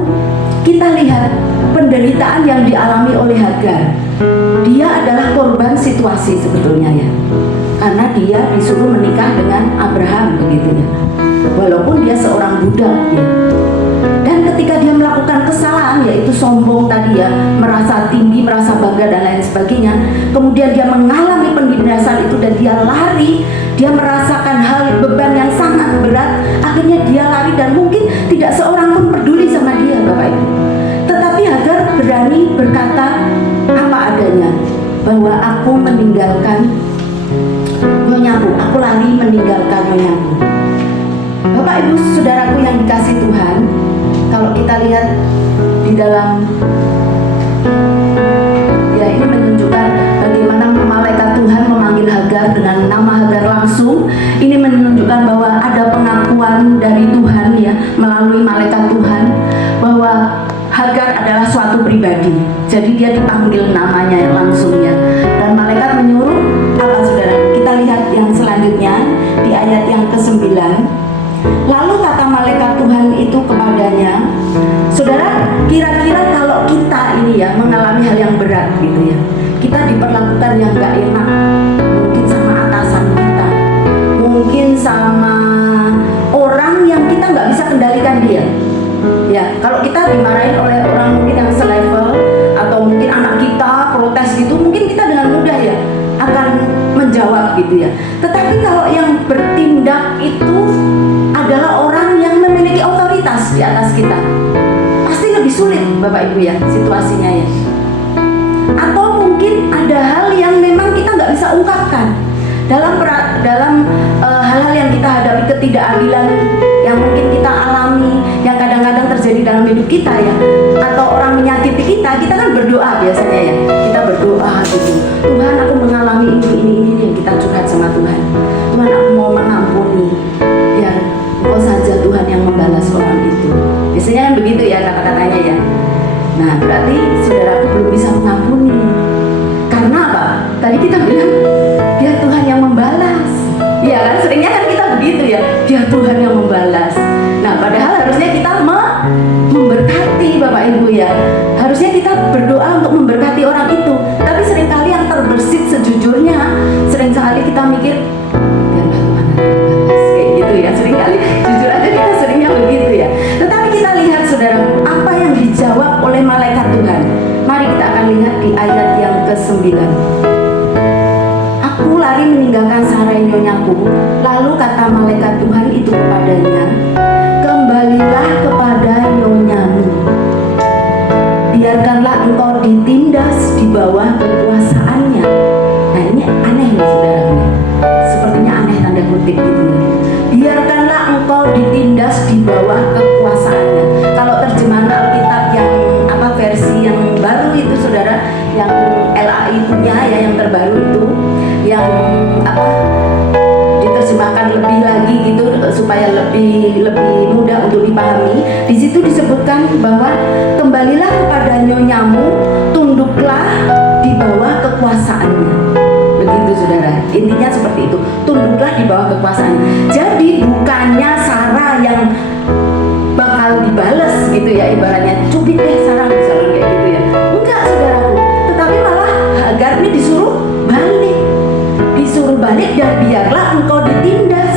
kita lihat penderitaan yang dialami oleh Hagar. Dia adalah korban situasi sebetulnya ya, karena dia disuruh menikah dengan Abraham begitu ya, walaupun dia seorang budak ya. Dan ketika dia melakukan kesalahan, yaitu sombong tadi ya, merasa tinggi, merasa bangga dan lain sebagainya, kemudian dia mengalami penindasan itu dan dia lari, dia merasakan hal beban yang sangat berat, akhirnya dia lari dan mungkin tidak seorang pun peduli sama dia Bapak Ibu. Tetapi Hagar berani berkata apa adanya, bahwa aku meninggalkan nyonyaku, aku lari meninggalkan nyonyaku. Bapak Ibu Saudaraku yang dikasih Tuhan, kalau kita lihat di dalam ya, ini menunjukkan bagaimana malaikat Tuhan memanggil Hagar dengan nama Hagar langsung. Ini menunjukkan bahwa ada pengakuan dari Tuhan ya, melalui malaikat Tuhan, bahwa Hagar adalah suatu pribadi. Jadi dia dipanggil namanya langsung ya. Dan malaikat menyuruh apa saudara? Kita lihat yang selanjutnya di ayat yang ke-9. Lalu kata malaikat Tuhan itu kepadanya, saudara, kira-kira kalau kita ini ya mengalami hal yang berat gitu ya, kita diperlakukan yang gak enak, mungkin sama atasan kita, mungkin sama orang yang kita gak bisa kendalikan dia ya. Kalau kita dimarahin oleh orang mungkin yang selevel, atau mungkin anak kita protes gitu, mungkin kita dengan mudah ya akan menjawab gitu ya. Tetapi kalau yang bertindak itu adalah orang yang memiliki otoritas di atas kita, pasti lebih sulit Bapak Ibu ya situasinya ya. Atau mungkin ada hal yang memang kita nggak bisa ungkapkan dalam hal-hal yang kita hadapi, ketidakadilan yang mungkin kita alami, yang kadang-kadang terjadi dalam hidup kita ya, atau orang menyakiti kita kan berdoa biasanya ya, kita berdoa gitu, Tuhan aku mengalami ini yang kita curhat sama Tuhan, Tuhan aku mau mengampuni, biar Engkau saja Tuhan yang membalas orang itu. Biasanya kan begitu ya kata-katanya ya. Nah berarti saudaraku belum bisa mengampuni. Karena apa? Tadi kita bilang biar Tuhan yang membalas. Iya kan, seringnya kan kita begitu ya, biar Tuhan yang membalas. Nah padahal harusnya kita memberkati Bapak Ibu ya. Harusnya kita berdoa untuk memberkati orang itu. Tapi seringkali yang terbersit sejujurnya, seringkali kita mikir biarlah Tuhan yang membalas, kayak gitu ya. Seringkali jujur aja kita seringnya begitu ya. Tetapi kita lihat saudara, apa yang dijawab oleh malaikat Tuhan. Mari kita akan lihat di ayat yang ke-9. Aku lari meninggalkan sarai nyonyaku. Lalu kata malaikat Tuhan itu kepadanya, kembalilah kepada nyonyamu. Biarkanlah engkau ditindas di bawah kekuasaannya. Nah ini aneh nih saudara. Sepertinya aneh tanda kutip gitu. Biarkanlah lebih mudah untuk dipahami. Di situ disebutkan bahwa kembalilah kepada nyonyamu, tunduklah di bawah kekuasaannya. Begitu saudara, intinya seperti itu, tunduklah di bawah kekuasaannya. Jadi bukannya Sarah yang bakal dibales gitu ya, ibaratnya cubit deh Sarah misalnya kayak gitu ya, enggak saudaraku, tetapi malah Hagar ini disuruh balik dan biarlah engkau ditindas,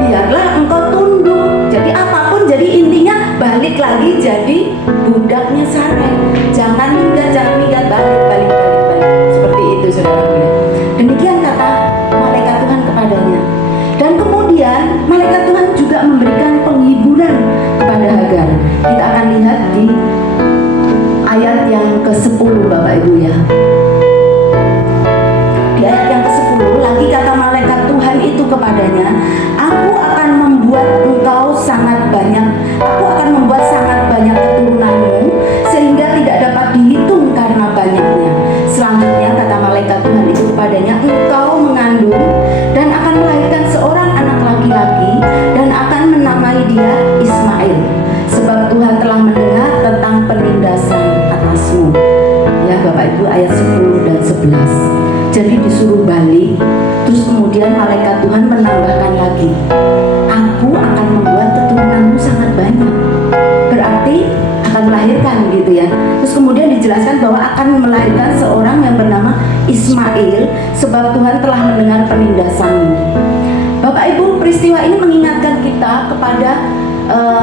biarlah engkau tunduk. Jadi apapun, jadi intinya balik lagi jadi budaknya Sarai. Jangan minggat, balik. Seperti itu saudaraku ya. Demikian kata malaikat Tuhan kepadanya. Dan kemudian malaikat Tuhan juga memberikan penghiburan kepada Hagar. Kita akan lihat di ayat yang ke-10 Bapak Ibu ya. Di ayat yang ke-10 lagi kata malaikat Tuhan itu kepadanya, aku akan membuat engkau sangat banyak, aku akan membuat sangat banyak keturunanmu sehingga tidak dapat dihitung karena banyaknya. Selanjutnya kata malaikat Tuhan itu kepadanya, engkau mengandung dan akan melahirkan seorang anak laki-laki dan akan menamai dia Ismail, sebab Tuhan telah mendengar tentang penindasan atasmu. Ya Bapak Ibu, ayat 10 dan 11. Jadi disuruh balik, terus kemudian malaikat Tuhan menambahkan lagi, aku akan membuat keturunanmu sangat banyak. Berarti akan melahirkan gitu ya. Terus kemudian dijelaskan bahwa akan melahirkan seorang yang bernama Ismail, sebab Tuhan telah mendengar penindasanmu. Bapak Ibu, peristiwa ini mengingatkan kita kepada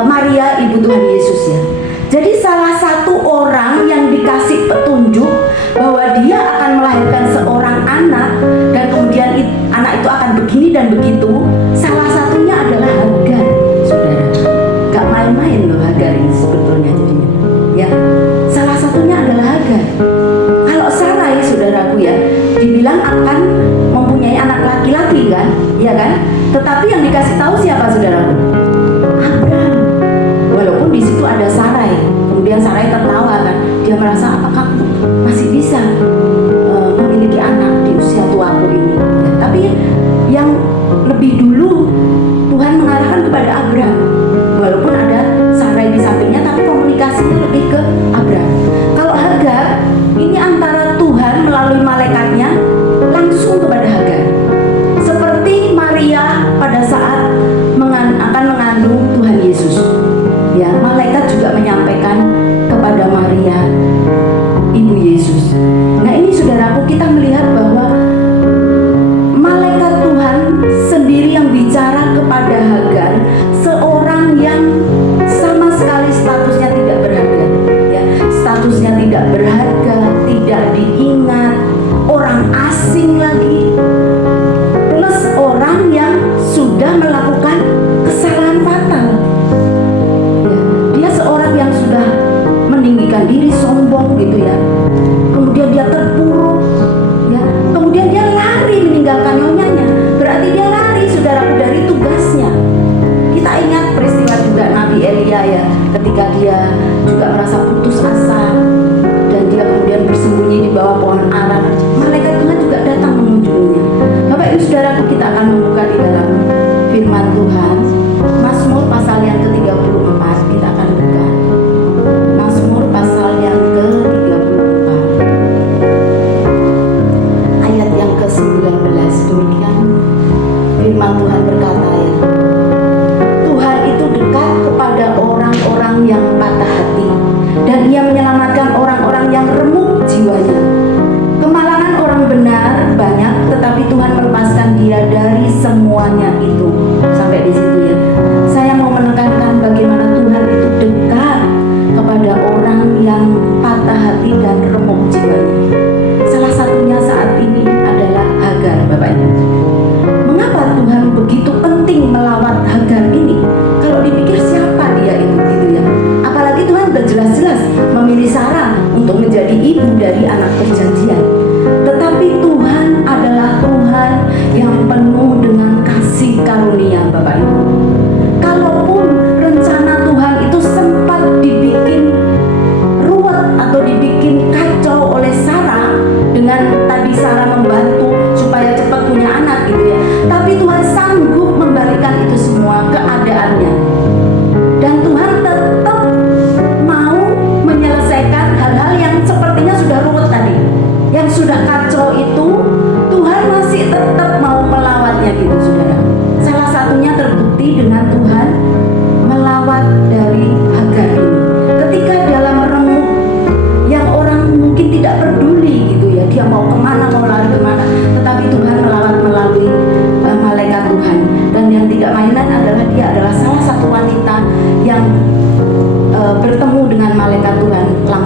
Maria ibu Tuhan Yesus ya. Jadi salah satu orang yang dikasih petunjuk bahwa dia akan melahirkan seorang anak dan kemudian anak itu akan begini dan begitu, salah satunya adalah Hagar, saudara. Gak main-main loh Hagar ini sebetulnya jadinya. Ya, salah satunya adalah Hagar. Kalau Sarai, saudaraku ya, dibilang akan mempunyai anak laki-laki kan, ya kan? Tetapi yang dikasih tahu siapa saudaraku? Abraham. Walaupun di situ ada Sarai, kemudian Sarai tertawa kan, dia merasa apakah masih bisa memiliki anak di usia tuaku ini. Ya, tapi yang lebih dulu Tuhan mengarahkan kepada Abraham, walaupun ada Sarai di sampingnya, tapi komunikasinya lebih ke Abraham. Kalau Hagar ini antara Tuhan melalui malaikatnya langsung kepada Hagar, seperti Maria pada saat akan mengandung Tuhan Yesus. Ya, malaikat juga menyampaikan kepada Maria ibu Yesus. Nah ini saudaraku, kita melihat bahwa malaikat Tuhan sendiri yang bicara kepada Hagar, seorang yang sama sekali statusnya tidak berharga ya, statusnya tidak berharga, tidak diingat, orang asing lagi, plus orang yang sudah melakukan kesalahan fatal. Dia seorang yang sudah meninggikan diri, sombong gitu ya. Kemudian dia terpuruk ya. Kemudian dia lari meninggalkan nyonyanya. Berarti dia lari saudaraku dari tugasnya. Kita ingat peristiwa juga Nabi Elia ya, ketika dia juga merasa putus asa dan dia kemudian bersembunyi di bawah pohon ara. Malaikat Tuhan juga datang mengunjunginya. Bapak Ibu saudaraku, kita akan membuka di dalam firman Tuhan Mazmur pasal yang ke-34. Kita akan buka Mazmur pasal yang ke-34 ayat yang ke-19. Demikian firman Tuhan berkata ya, Tuhan itu dekat kepada orang-orang yang patah hati dan ia menyelamatkan orang-orang yang remuk jiwanya. Kemalangan orang benar banyak, tetapi Tuhan melepaskan dia dari semuanya itu. Sampai di situ ya. Saya mau menekankan bagaimana Tuhan itu dekat kepada orang yang patah hati dan remuk jiwanya. Salah satunya saat ini adalah Hagar, Bapak Ibu. Mengapa Tuhan begitu penting melawat Hagar ini? Kalau dipikir siapa dia itu gitu ya. Apalagi Tuhan berjelas-jelas memilih Sarah untuk menjadi ibu dari anak perjanjian. Tetapi Tuhan adalah Tuhan yang penuh dengan kasih karunia, Bapak Ibu. Kalaupun rencana Tuhan itu sempat dibikin ruwet atau dibikin kacau oleh Sarah, dengan tadi Sarah membantu supaya cepat punya anak gitu ya, tapi Tuhan sanggup membalikan itu semua keadaannya.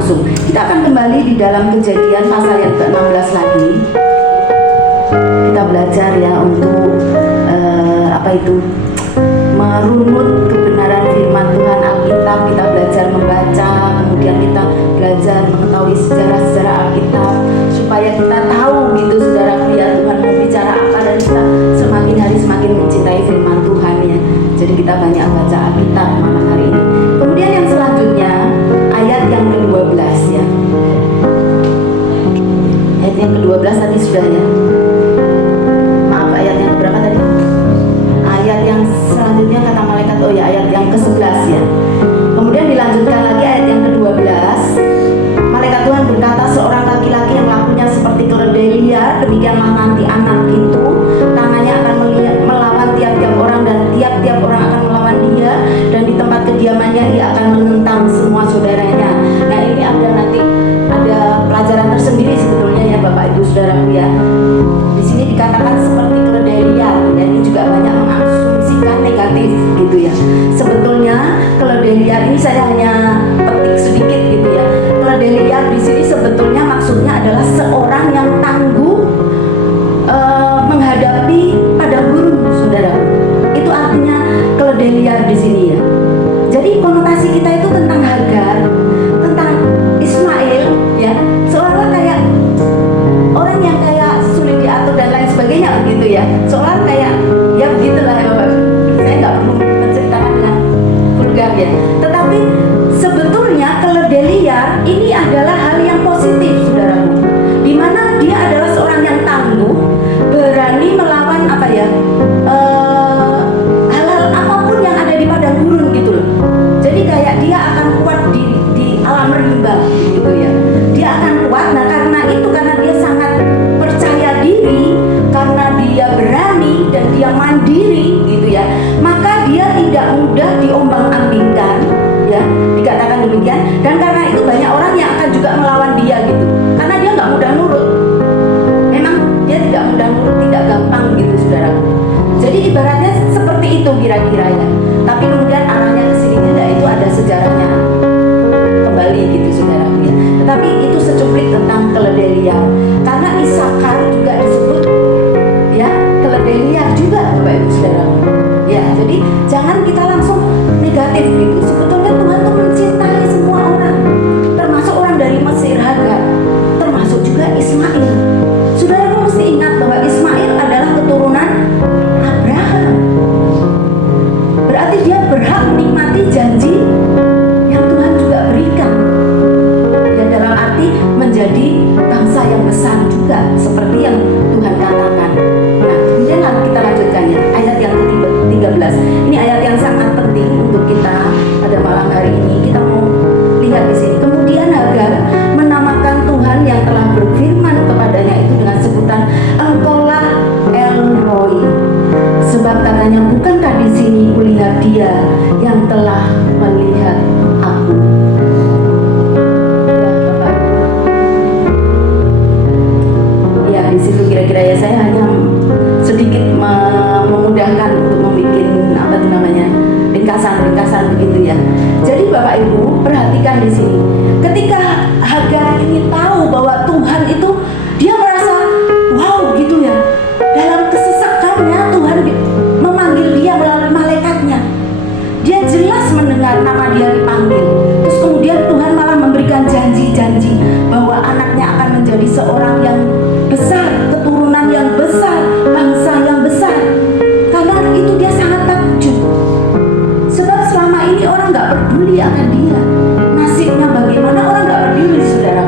langsung. Kita akan kembali di dalam Kejadian pasal yang ke-16 lagi. Kita belajar ya untuk merunut kebenaran firman Tuhan Alkitab. Kita belajar membaca, kemudian kita belajar mengetahui sejarah-sejarah Alkitab supaya kita tahu gitu saudaraku ya, Tuhan mau bicara apa, dan kita semakin hari semakin mencintai firman Tuhan ya. Jadi kita banyak baca Alkitab malam hari ini. Kemudian yang selanjutnya ayat yang ke-12 ya. Ayat yang ke-12 tadi sudah ya. Maaf, ayat yang berapa tadi? Ayat yang selanjutnya kata malaikat, oh ya, ayat yang ke-11 ya. Kemudian dilanjutkan lagi ayat yang ke-12. Malaikat Tuhan berkata, seorang laki-laki yang lakunya seperti keledai liar, demikianlah nanti anak itu, tangannya akan melawan tiap-tiap orang, dan tiap-tiap orang akan melawan dia, dan di tempat kediamannya ia akan menentang semua saudaranya. Nah, ini ada pelajaran tersendiri sebetulnya ya Bapak Ibu Saudaraku ya. Di sini dikatakan seperti keledai liar, dan ini juga banyak mengasumsikan negatif gitu ya. Sebetulnya keledai liar ini saya hanya petik sedikit gitu ya. Keledai liar di sini sebetulnya maksudnya adalah seorang yang tangguh menghadapi padang gurun, saudara. Itu artinya keledai liar di sini ya. Jadi konotasi kita itu tentang Hagar, tentang Ismail ya, seolah kayak orang yang kayak sulit diatur dan lain sebagainya begitu ya. Seolah kayak ya begitulah ya Bapak. Saya nggak perlu menceritakan dengan vulgar ya. Tetapi sebetulnya keledai liar ini adalah hal yang positif, saudaraku. Di mana dia adalah seorang yang tangguh, berani melawan hal-hal apapun yang ada di padang gurun gitu loh. Jadi kayak dia akan kuat di alam rimba gitu ya. Dia akan kuat. Nah, karena dia sangat percaya diri, karena dia berani dan dia mandiri gitu ya, maka dia tidak mudah diombang-ambingkan ya, dikatakan demikian. Dan karena itu banyak orang yang akan juga melawan dia gitu, karena dia nggak mudah nurut. Memang dia tidak mudah nurut, tidak gampang gitu saudaraku. Jadi ibaratnya seperti itu kira-kira ya. Tapi kemudian arahnya ke sini tidak, itu ada sejarahnya kembali gitu saudaraku ya. Tetapi itu secuplik tentang keledai liar. Karena Isakar juga disebut ya keledai liar juga Bapak Ibu saudaraku. Ya, jadi jangan kita langsung negatif gitu. Sebetulnya Tuhan tuh mencintai semua orang, termasuk orang dari Mesir, Hagar, termasuk juga Ismail. Saudara mesti ingat bahwa Ismail adalah keturunan Abraham. Berarti dia berhak menikmati janji yang Tuhan juga berikan. Dan dalam arti menjadi bangsa yang besar juga, seperti yang Tuhan katakan. Nah, kemudian kita lanjutkan ya, ayat yang ke-13. Ini ayat yang sangat penting untuk kita pada malam hari ini. Kita mau lihat di sini. Kemudian Hagar menamakan Tuhan yang telah berfirman kepadanya itu dengan sebutan Engkaulah El Roi. Sebab katanya, bukankah di sini kulihat Dia yang telah melihat aku. Ya, di situ kira-kira ya saya hanya sedikit memudahkan untuk membuat ringkasan begitu ya. Jadi Bapak Ibu perhatikan di sini. Ketika Hagar ini tahu bahwa Tuhan itu, dia merasa wow gitu ya. Dalam kesesakannya Tuhan memanggil dia melalui malaikatnya. Dia jelas mendengar nama dia dipanggil. Terus kemudian Tuhan malah memberikan janji-janji bahwa anaknya akan menjadi seorang yang besar, keturunan yang besar, bangsa yang besar. Karena itu dia sangat takjub. Sebab selama ini orang gak peduli akan dia. Nasibnya bagaimana orang gak peduli saudara.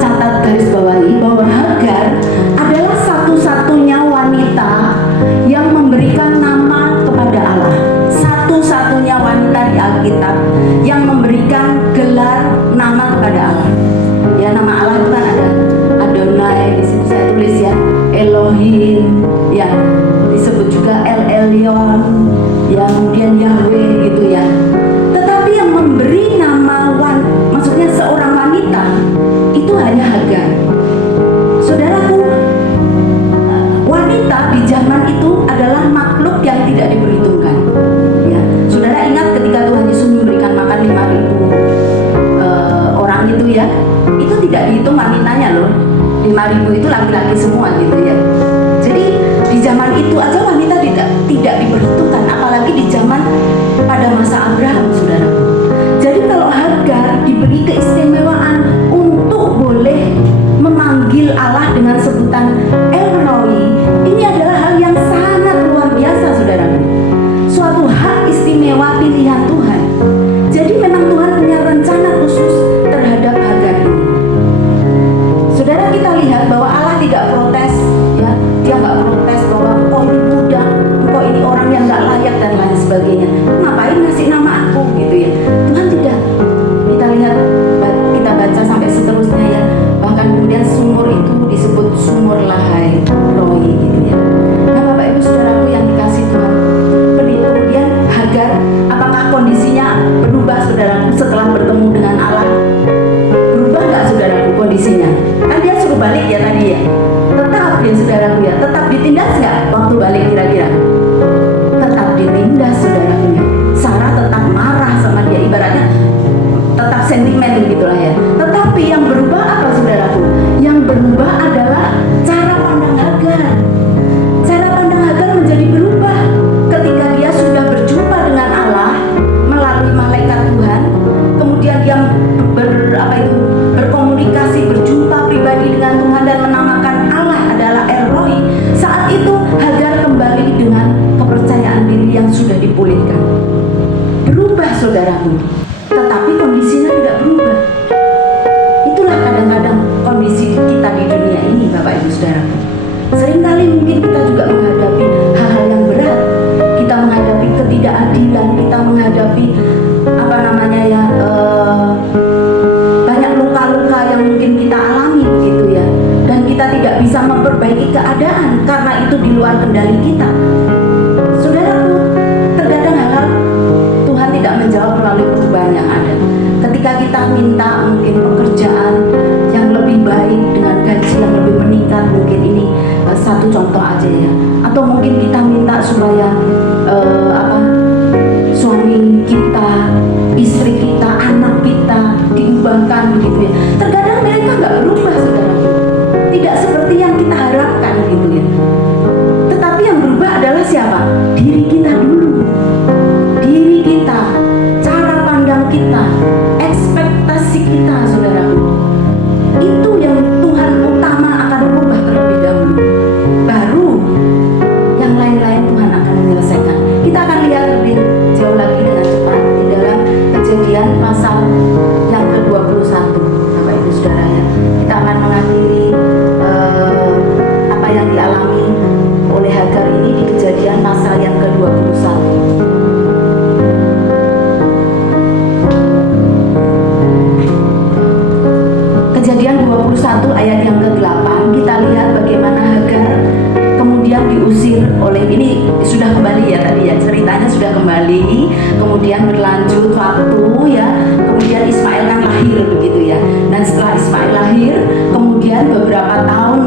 catat garis bawahi bahwa Hagar adalah satu-satunya wanita yang memberikan nama kepada Allah. Satu-satunya wanita di Alkitab yang memberikan gelar nama kepada Allah. Ya, nama Allah itu kan ada Adonai, di situ saya tulis ya, Elohim, ya disebut juga El Elyon, ya kemudian Yahweh gitu ya. Tetapi yang memberi nama maksudnya seorang wanita itu hanya Hagar. Saudaraku, wanita di zaman itu adalah makhluk yang tidak diperhitungkan. Ya, saudara ingat ketika Tuhan Yesus memberikan makan 5.000 orang itu ya, itu tidak dihitung wanitanya loh. 5.000 itu laki-laki semua gitu ya. Jadi di zaman itu aja wanita tidak diperhitungkan, apalagi di zaman pada masa Abraham, saudara. Jadi kalau Hagar diberi keistimewaan untuk boleh memanggil Allah dengan sebutan El Roi, ini adalah hal yang sangat luar biasa, saudara. Suatu hak istimewa pilihan Tuhan. Jadi memang Tuhan punya rencana khusus terhadap Hagar ini. Saudara, kita lihat bahwa Allah tidak protes, ya, dia nggak protes bahwa engkau ini budak, engkau ini orang yang nggak layak dan lain sebagainya. Ngapain ngasih nama aku gitu ya? Tuhan tidak. Kita lihat, kita baca sampai seterusnya ya. Bahkan kemudian sumur itu disebut sumur Lahai Roi gitu ya. Nah, Bapak Ibu saudaraku yang dikasih Tuhan, kemudian Hagar, apakah kondisinya berubah saudaraku setelah bertemu dengan Allah? Berubah nggak saudaraku kondisinya? Kan dia suruh balik ya tadi ya. Tetap ya saudaraku ya, tetap ditindas nggak waktu balik kira-kira? Tetap ditindas saudaraku ya. Sarah tetap marah sama dia, ibaratnya tetap sentimen gitulah ya. Tetapi yang berubah apa saudaraku? Yang berubah adalah cara pandang Hagar. Cara pandang Hagar menjadi berubah ketika dia sudah berjumpa dengan Allah melalui malaikat Tuhan. Kemudian dia berkomunikasi, berjumpa pribadi dengan Tuhan dan menamakan Allah adalah El Roi. Saat itu Hagar kembali dengan kepercayaan diri yang sudah dipulihkan. Berubah saudaraku, tetapi kondisinya tidak berubah. Itulah kadang-kadang kondisi kita di dunia ini, Bapak Ibu saudaraku. Seringkali mungkin kita juga menghadapi hal-hal yang berat. Kita menghadapi ketidakadilan, kita menghadapi banyak luka-luka yang mungkin kita alami gitu ya. Dan kita tidak bisa memperbaiki keadaan karena itu di luar kendali kita. Saudaraku, terkadang hal-hal Tuhan tidak menjawab melalui perubahan yang ada. Ketika kita minta mungkin pekerjaan yang lebih baik dengan gaji yang lebih meningkat, mungkin ini satu contoh aja ya. Atau mungkin kita minta supaya suami kita, istri kita, anak kita diubahkan begitu ya. Terkadang mereka nggak berubah saudaraku, tidak seperti yang kita harapkan gitu ya. Tetapi yang berubah adalah siapa? Diri kita dulu, diri kita, cara pandang kita, ekspektasi kita saudaraku. Itu yang Tuhan utama akan berubah terlebih dahulu, baru yang lain-lain Tuhan akan menyelesaikan. Kita akan lihat lebih jauh lagi dengan cepat di dalam Kejadian pasal yang ke-21, Bapak Ibu Saudara ya. Kita akan mengakhiri apa yang dialami oleh Hagar ini di Kejadian pasal yang ke-21. Kejadian 21 ayat yang ke-8, kita lihat bagaimana Hagar kemudian diusir oleh, ini sudah kembali ya tadi ya, ceritanya sudah kembali, kemudian berlanjut waktu ya, kemudian Ismail kan lahir begitu ya. Dan setelah Ismail lahir, kemudian beberapa tahun,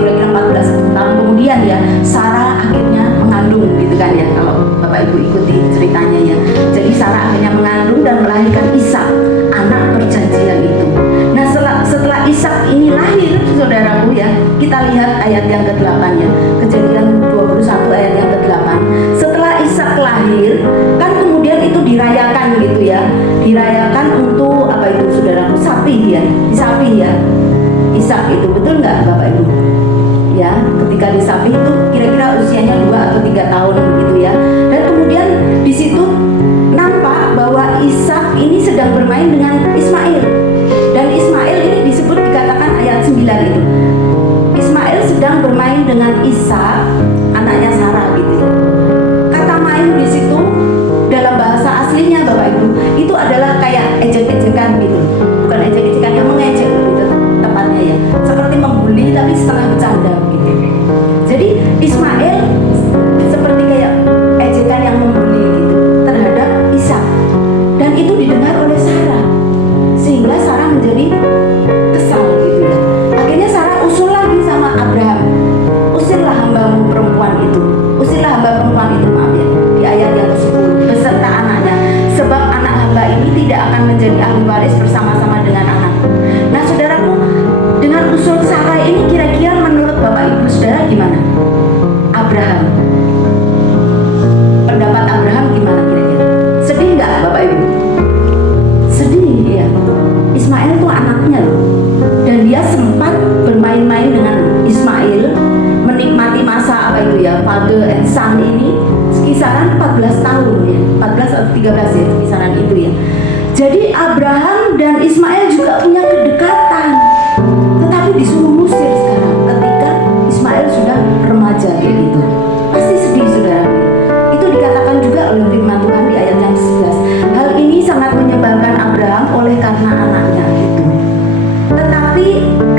kira-kira 14 tahun kemudian ya, Sarah akhirnya mengandung gitu kan ya, kalau Bapak Ibu ikuti ceritanya ya. Jadi Sarah akhirnya mengandung dan melahirkan Ishak, anak perjanjian itu. Nah setelah Ishak ini lahir saudaraku ya, kita lihat ayat yang ke-8 ya, Kejadian 21 ayat yang ke-8. Setelah Ishak lahir kan kemudian itu dirayakan gitu ya, dirayakan untuk apa itu saudaraku? Sapi ya, disapi ya Ishak itu, betul nggak Bapak Ibu? Ya, ketika disapi itu kira-kira usianya 2 atau 3 tahun gitu ya. Dan kemudian di situ nampak bahwa Ishak ini sedang bermain dengan Ismail. akan menjadi ahli waris bersama-sama dengan anak. Nah saudaraku, dengan usul Sarah ini kira-kira menurut Bapak Ibu Saudara gimana? Abraham, pendapat Abraham gimana kira-kira? Sedih nggak Bapak Ibu? Sedih ya. Ismail itu anaknya loh, dan dia sempat bermain-main dengan Ismail, menikmati masa apa itu ya, father and son ini kisaran 14 tahun ya, 14 atau 13 ya, kisaran itu ya. Jadi Abraham dan Ismail juga punya kedekatan, tetapi disuruh musir sekarang ketika Ismail sudah remaja kayak gitu. Pasti sedih saudara. Itu dikatakan juga oleh firman Tuhan di ayat yang 11. Hal ini sangat menyebalkan Abraham oleh karena anaknya itu. Tetapi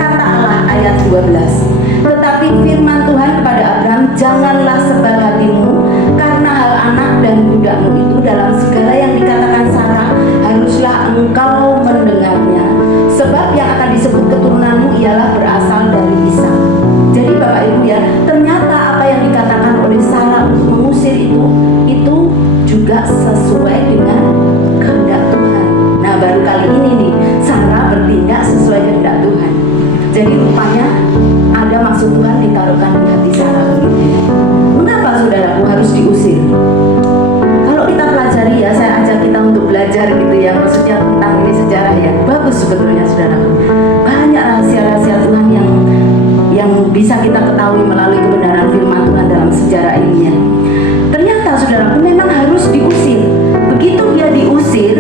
kata Allah ayat 12, tetapi firman Tuhan kepada Abraham, janganlah sebal hatimu karena hal anak dan budakmu itu dalam segala yang dikatakan Sarah haruslah engkau mendengarnya, sebab yang akan disebut keturunanmu ialah berasal dari Ishak. Jadi Bapak Ibu ya, ternyata apa yang dikatakan oleh Sarah untuk mengusir itu juga sesuai dengan kehendak Tuhan. Nah baru kali ini nih Sarah bertindak sesuai kehendak Tuhan. Jadi rupanya ada maksud Tuhan ditaruhkan di hati Sarah begitu. Mengapa saudaraku harus diusir? Kalau kita pelajari ya, saya ajak kita untuk belajar gitu ya, maksudnya tentang ini sejarah ya. Bagus sebetulnya saudaraku. Banyak rahasia-rahasia Tuhan yang bisa kita ketahui melalui kebenaran firman Tuhan dalam sejarah ini ya. Ternyata saudaraku memang harus diusir. Begitu dia diusir,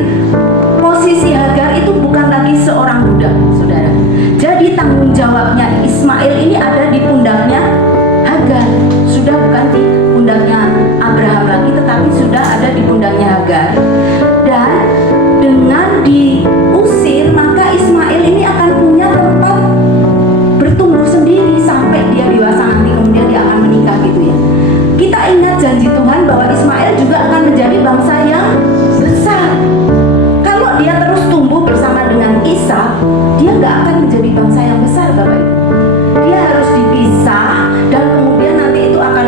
posisi Hagar itu bukan lagi seorang budak, saudara. Jadi tanggung jawabnya Ismail ini ada di pundaknya Hagar. Sudah bukan di pundaknya Abraham lagi, tetapi sudah ada di pundaknya Hagar. Dan dengan diusir, maka Ismail ini akan punya tempat bertumbuh sendiri sampai dia dewasa nanti, kemudian dia akan menikah gitu ya. Kita ingat janji Tuhan bahwa Ismail juga akan menjadi bangsa yang besar. Kalau dia terus tumbuh bersama dengan Ishak, dia nggak akan menjadi bangsa yang besar, Bapak Ibu. Dia harus dipisah dan kemudian nanti itu akan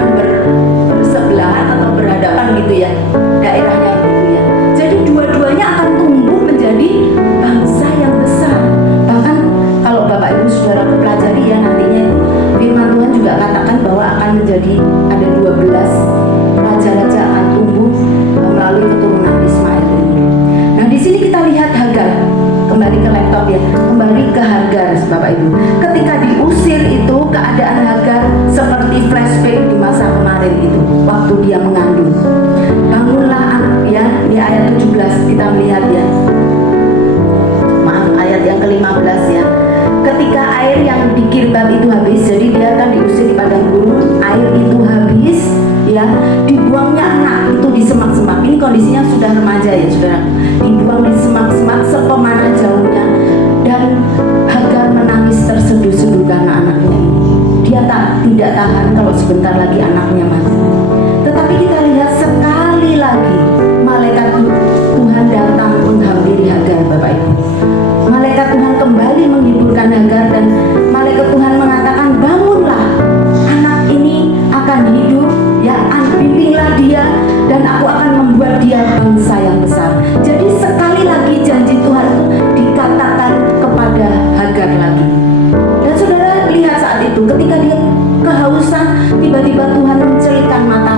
bersebelahan atau berhadapan gitu ya, daerahnya gitu ya. Jadi dua-duanya akan tumbuh menjadi bangsa yang besar. Bahkan kalau Bapak Ibu Saudara pelajari ya, nantinya itu firman Tuhan juga katakan bahwa akan menjadi ada 12 raja-raja akan tumbuh melalui keturunan Ismail ini. Nah di sini kita lihat Hagar. Kembali ke laptop ya, kembali ke Hagar Bapak Ibu. Ketika diusir itu keadaan Hagar seperti flashback di masa kemarin itu, waktu dia mengandung. Bangunlah ya, di ayat 17 kita melihat ya. Maaf, ayat yang ke-15 ya. Ketika air yang di Girbal itu habis, jadi dia akan diusir di padang gurun, air itu habis ya, dibuangnya anak itu di semak-semak. Ini kondisinya sudah remaja ya saudara, dibuang di semak-semak sepemanah jauhnya, dan Hagar menangis terseduh-seduh karena anaknya. Dia tidak tahan kalau sebentar lagi anaknya mati. Tetapi kita lihat sekali lagi malaikat Tuhan datang menghampiri Hagar Bapak Ibu. Malaikat Tuhan kembali menghiburkan Hagar dan malaikat Tuhan mengatakan, bangunlah, anak ini akan hidup ya, bimbinglah dia dan aku akan membuat dia bangsa yang besar. Jadi sekali lagi janji Tuhan itu dikatakan kepada Hagar lagi. Dan saudara lihat saat itu ketika dia kehausan, tiba-tiba Tuhan mencelitkan mata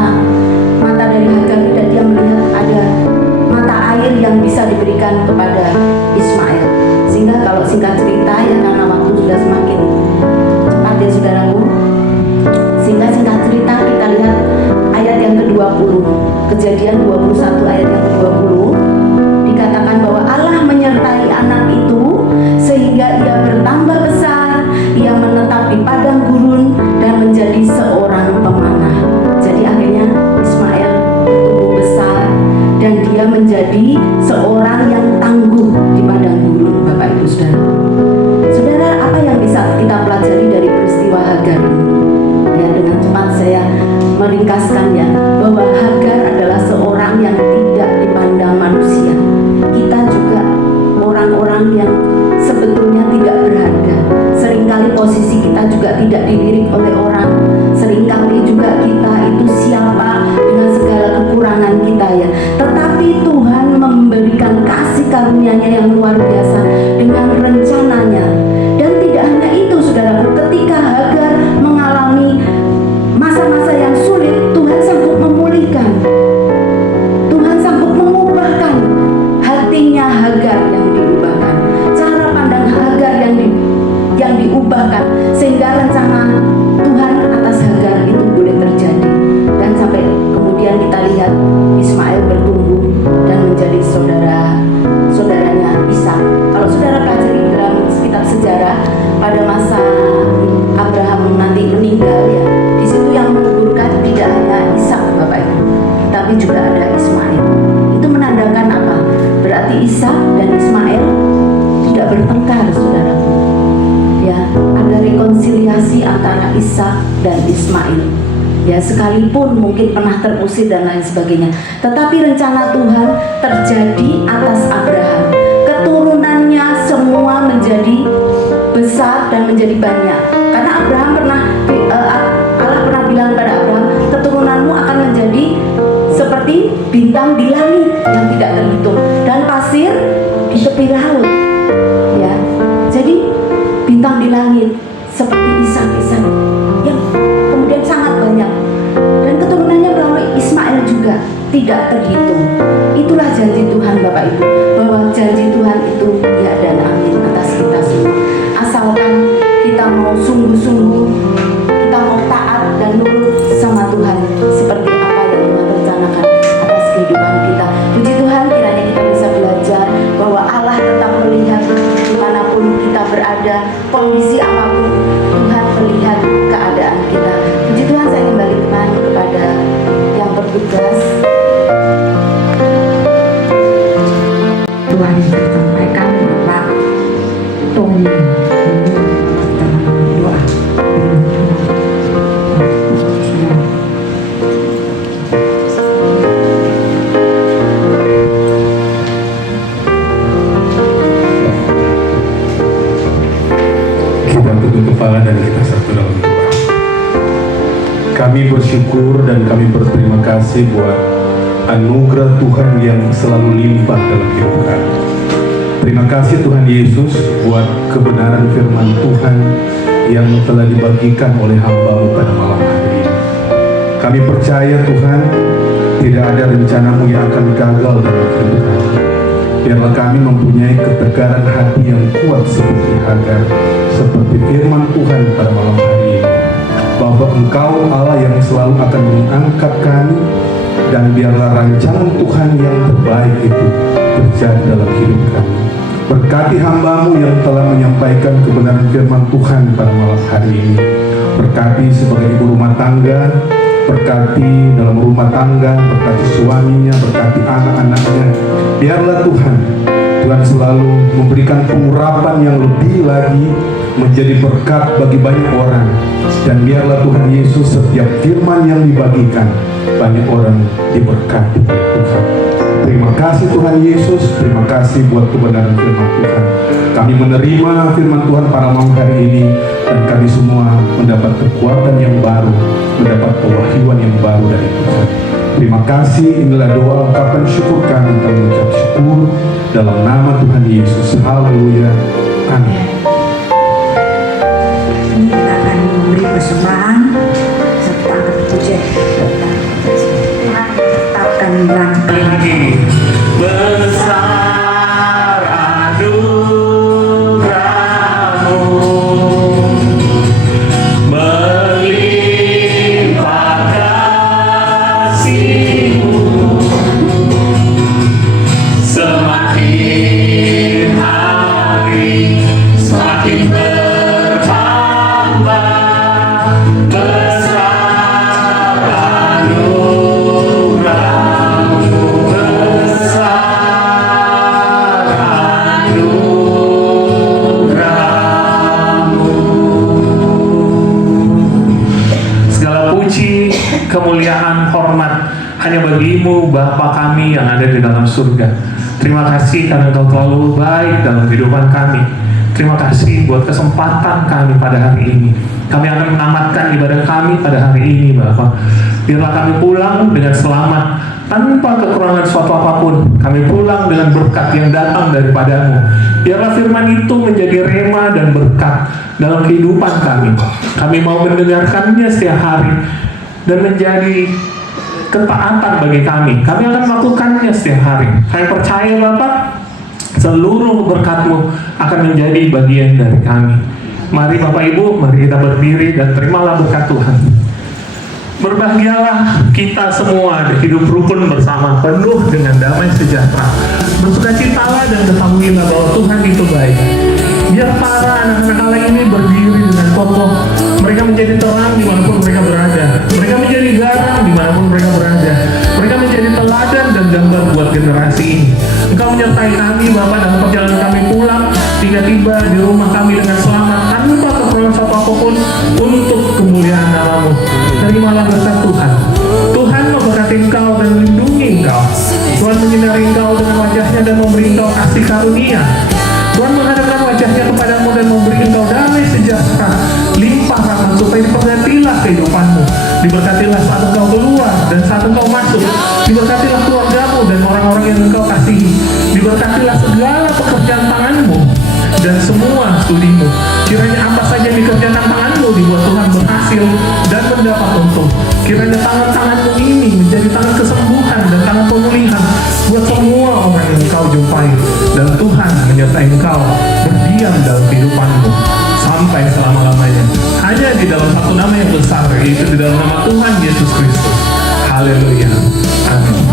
dari Hagar dan dia melihat ada mata air yang bisa diberikan kepada Ismail. Sehingga kalau singkat cerita ya, karena waktu sudah semakin cepat ya saudaraku, sehingga singkat cerita kita lihat ayat yang ke-20, Kejadian 21 ayat yang ke-20, dikatakan bahwa Allah menyertai anak itu sehingga ia bertambah besar, ia menetap di padang gurun dan menjadi seorang pemanah. Jadi akhirnya Ismail tumbuh besar dan dia menjadi seorang yang tangguh di padang gurun Bapak Ibu Saudara. Saudara, apa yang bisa kita pelajari dari peristiwa Hagar ini? Ya, dengan cepat saya meringkaskan ya, bahwa Hagar adalah seorang yang tidak dipandang manusia. Kita juga orang-orang yang sebetulnya tidak berharga. Seringkali posisi kita juga tidak dilirik oleh orang. Seringkali juga kita itu siapa dengan segala kekurangan kita ya. Tetapi Tuhan memberikan kasih karunia-Nya lihat Ismail bertumbuh dan menjadi saudaranya Ishak. Kalau saudara pelajari dalam kitab sejarah, pada masa Abraham nanti meninggal ya, di situ yang menguburkan tidak hanya Ishak Bapak Ibu, tapi juga ada Ismail. Itu menandakan apa? Berarti Ishak dan Ismail tidak bertengkar, saudara. Ya, ada rekonsiliasi antara Ishak dan Ismail. Ya, sekalipun mungkin pernah terusir dan lain sebagainya, tetapi rencana Tuhan terjadi atas Abraham. Keturunannya semua menjadi besar dan menjadi banyak. Karena Abraham Allah pernah bilang pada Abraham, keturunanmu akan menjadi seperti bintang di langit yang tidak terhitung dan pasir di tepi laut. Ya, jadi bintang di langit seperti Ishak yang kemudian sangat banyak, dan keturunannya melalui Ismail juga tidak terhitung. Itulah janji Tuhan Bapak Ibu, bahwa janji Tuhan itu ya dan amin atas kita semua, asalkan kita mau sungguh-sungguh, kita mau taat dan nurut sama Tuhan seperti apa yang Tuhan rencanakan atas kehidupan kita. Puji Tuhan, kiranya kita bisa belajar bahwa Allah tetap melihat dimanapun kita berada, kondisi apapun, Tuhan melihat keadaan kita. Puji Tuhan, saya kembalikan kepada yang bertugas. Tuhan yang disampaikan Bapak Tony dalam doa. Kita tunduk kepala dan kita satu dalam doa. Kami bersyukur dan kami berterima kasih buat anugerah Tuhan yang selalu limpah dalam hidup kami. Terima kasih Tuhan Yesus buat kebenaran firman Tuhan yang telah dibagikan oleh hamba-Mu pada malam hari ini. Kami percaya Tuhan, tidak ada rencana-Mu yang akan gagal dalam hidup kami. Biarlah kami mempunyai ketegaran hati yang kuat seperti Hagar, seperti firman Tuhan pada malam hari ini, bahwa Engkau Allah yang selalu akan mengangkat kami, dan biarlah rancangan Tuhan yang terbaik itu terjadi dalam hidup kami. Berkati hamba-Mu yang telah menyampaikan kebenaran firman Tuhan pada malam hari ini. Berkati sebagai ibu rumah tangga, berkati dalam rumah tangga, berkati suaminya, berkati anak-anaknya. Biarlah Tuhan selalu memberikan pengurapan yang lebih lagi, menjadi berkat bagi banyak orang. Dan biarlah Tuhan Yesus setiap firman yang dibagikan, banyak orang diberkati oleh Tuhan. Terima kasih Tuhan Yesus, terima kasih buat kebenaran firman Tuhan. Kami menerima firman Tuhan pada malam hari ini, dan kami semua mendapat kekuatan yang baru, mendapat kewahyuan yang baru dari Tuhan. Terima kasih, inilah doa ungkapan syukur kami mengucap syukur dalam nama Tuhan Yesus. Haleluya. Amin. Ini kita akan memberi persembahan satu angkat pujian. Tuhan tetapkan langkah. Besar anugerah-Mu, melimpah kasih-Mu, semakin hari semakin bertambah. Besar anugerah-Mu, besar anugerah-Mu. Segala puji, kemuliaan, hormat hanya bagi-Mu, Bapa kami yang ada di dalam surga. Terima kasih karena Engkau terlalu baik dalam kehidupan kami. Terima kasih buat kesempatan kami pada hari ini. Kami akan menamatkan ibadah kami pada hari ini, Bapa. Biarlah kami pulang dengan selamat, tanpa kekurangan suatu apapun. Kami pulang dengan berkat yang datang daripada-Mu. Biarlah firman itu menjadi rema dan berkat dalam kehidupan kami. Kami mau mendengarkannya setiap hari dan menjadi ketaatan bagi kami. Kami akan melakukannya setiap hari. Kami percaya Bapak, seluruh berkat-Mu akan menjadi bagian dari kami. Mari Bapak Ibu, mari kita berdiri dan terimalah berkat Tuhan. Berbahagialah kita semua hidup rukun bersama, penuh dengan damai sejahtera. Bersukacitalah dan ketahuilah bahwa Tuhan itu baik. Biar para anak-anak Allah ini berdiri dengan kokoh. Mereka menjadi terang dimanapun mereka berada. Mereka menjadi garam dimanapun mereka berada. Mereka menjadi teladan dan gambar buat generasi ini. Engkau menyertai kami Bapa dalam perjalanan kami pulang, hingga tiba di rumah kami dengan selamat tanpa keperluan satu apapun untuk kemuliaan nama-Mu. Terimalah berkat Tuhan. Tuhan memberkati engkau dan melindungi engkau. Tuhan menyinari engkau dengan wajahnya dan memberi engkau kasih karunia. Tuhan menghadapkan wajahnya kepadamu dan memberi engkau damai sejahtera, limpah rahmat, supaya diberkatilah kehidupanmu. Diberkatilah saat engkau keluar dan saat engkau masuk. Diberkatilah keluargamu dan orang-orang yang engkau kasihi. Diberkatilah segala pekerjaan tanganmu dan semua studimu. Kiranya apa saja yang dikerjakan tanganmu dibuat Tuhan berhasil dan mendapat untung. Kiranya tangan-tanganmu ini menjadi tangan kesembuhan dan tangan pemulihan buat semua orang yang engkau jumpai. Dan Tuhan menyertai engkau berdiam dalam kehidupanmu sampai selama-lamanya. Hanya di dalam satu nama yang besar, yaitu di dalam nama Tuhan Yesus Kristus. Haleluya. Amin.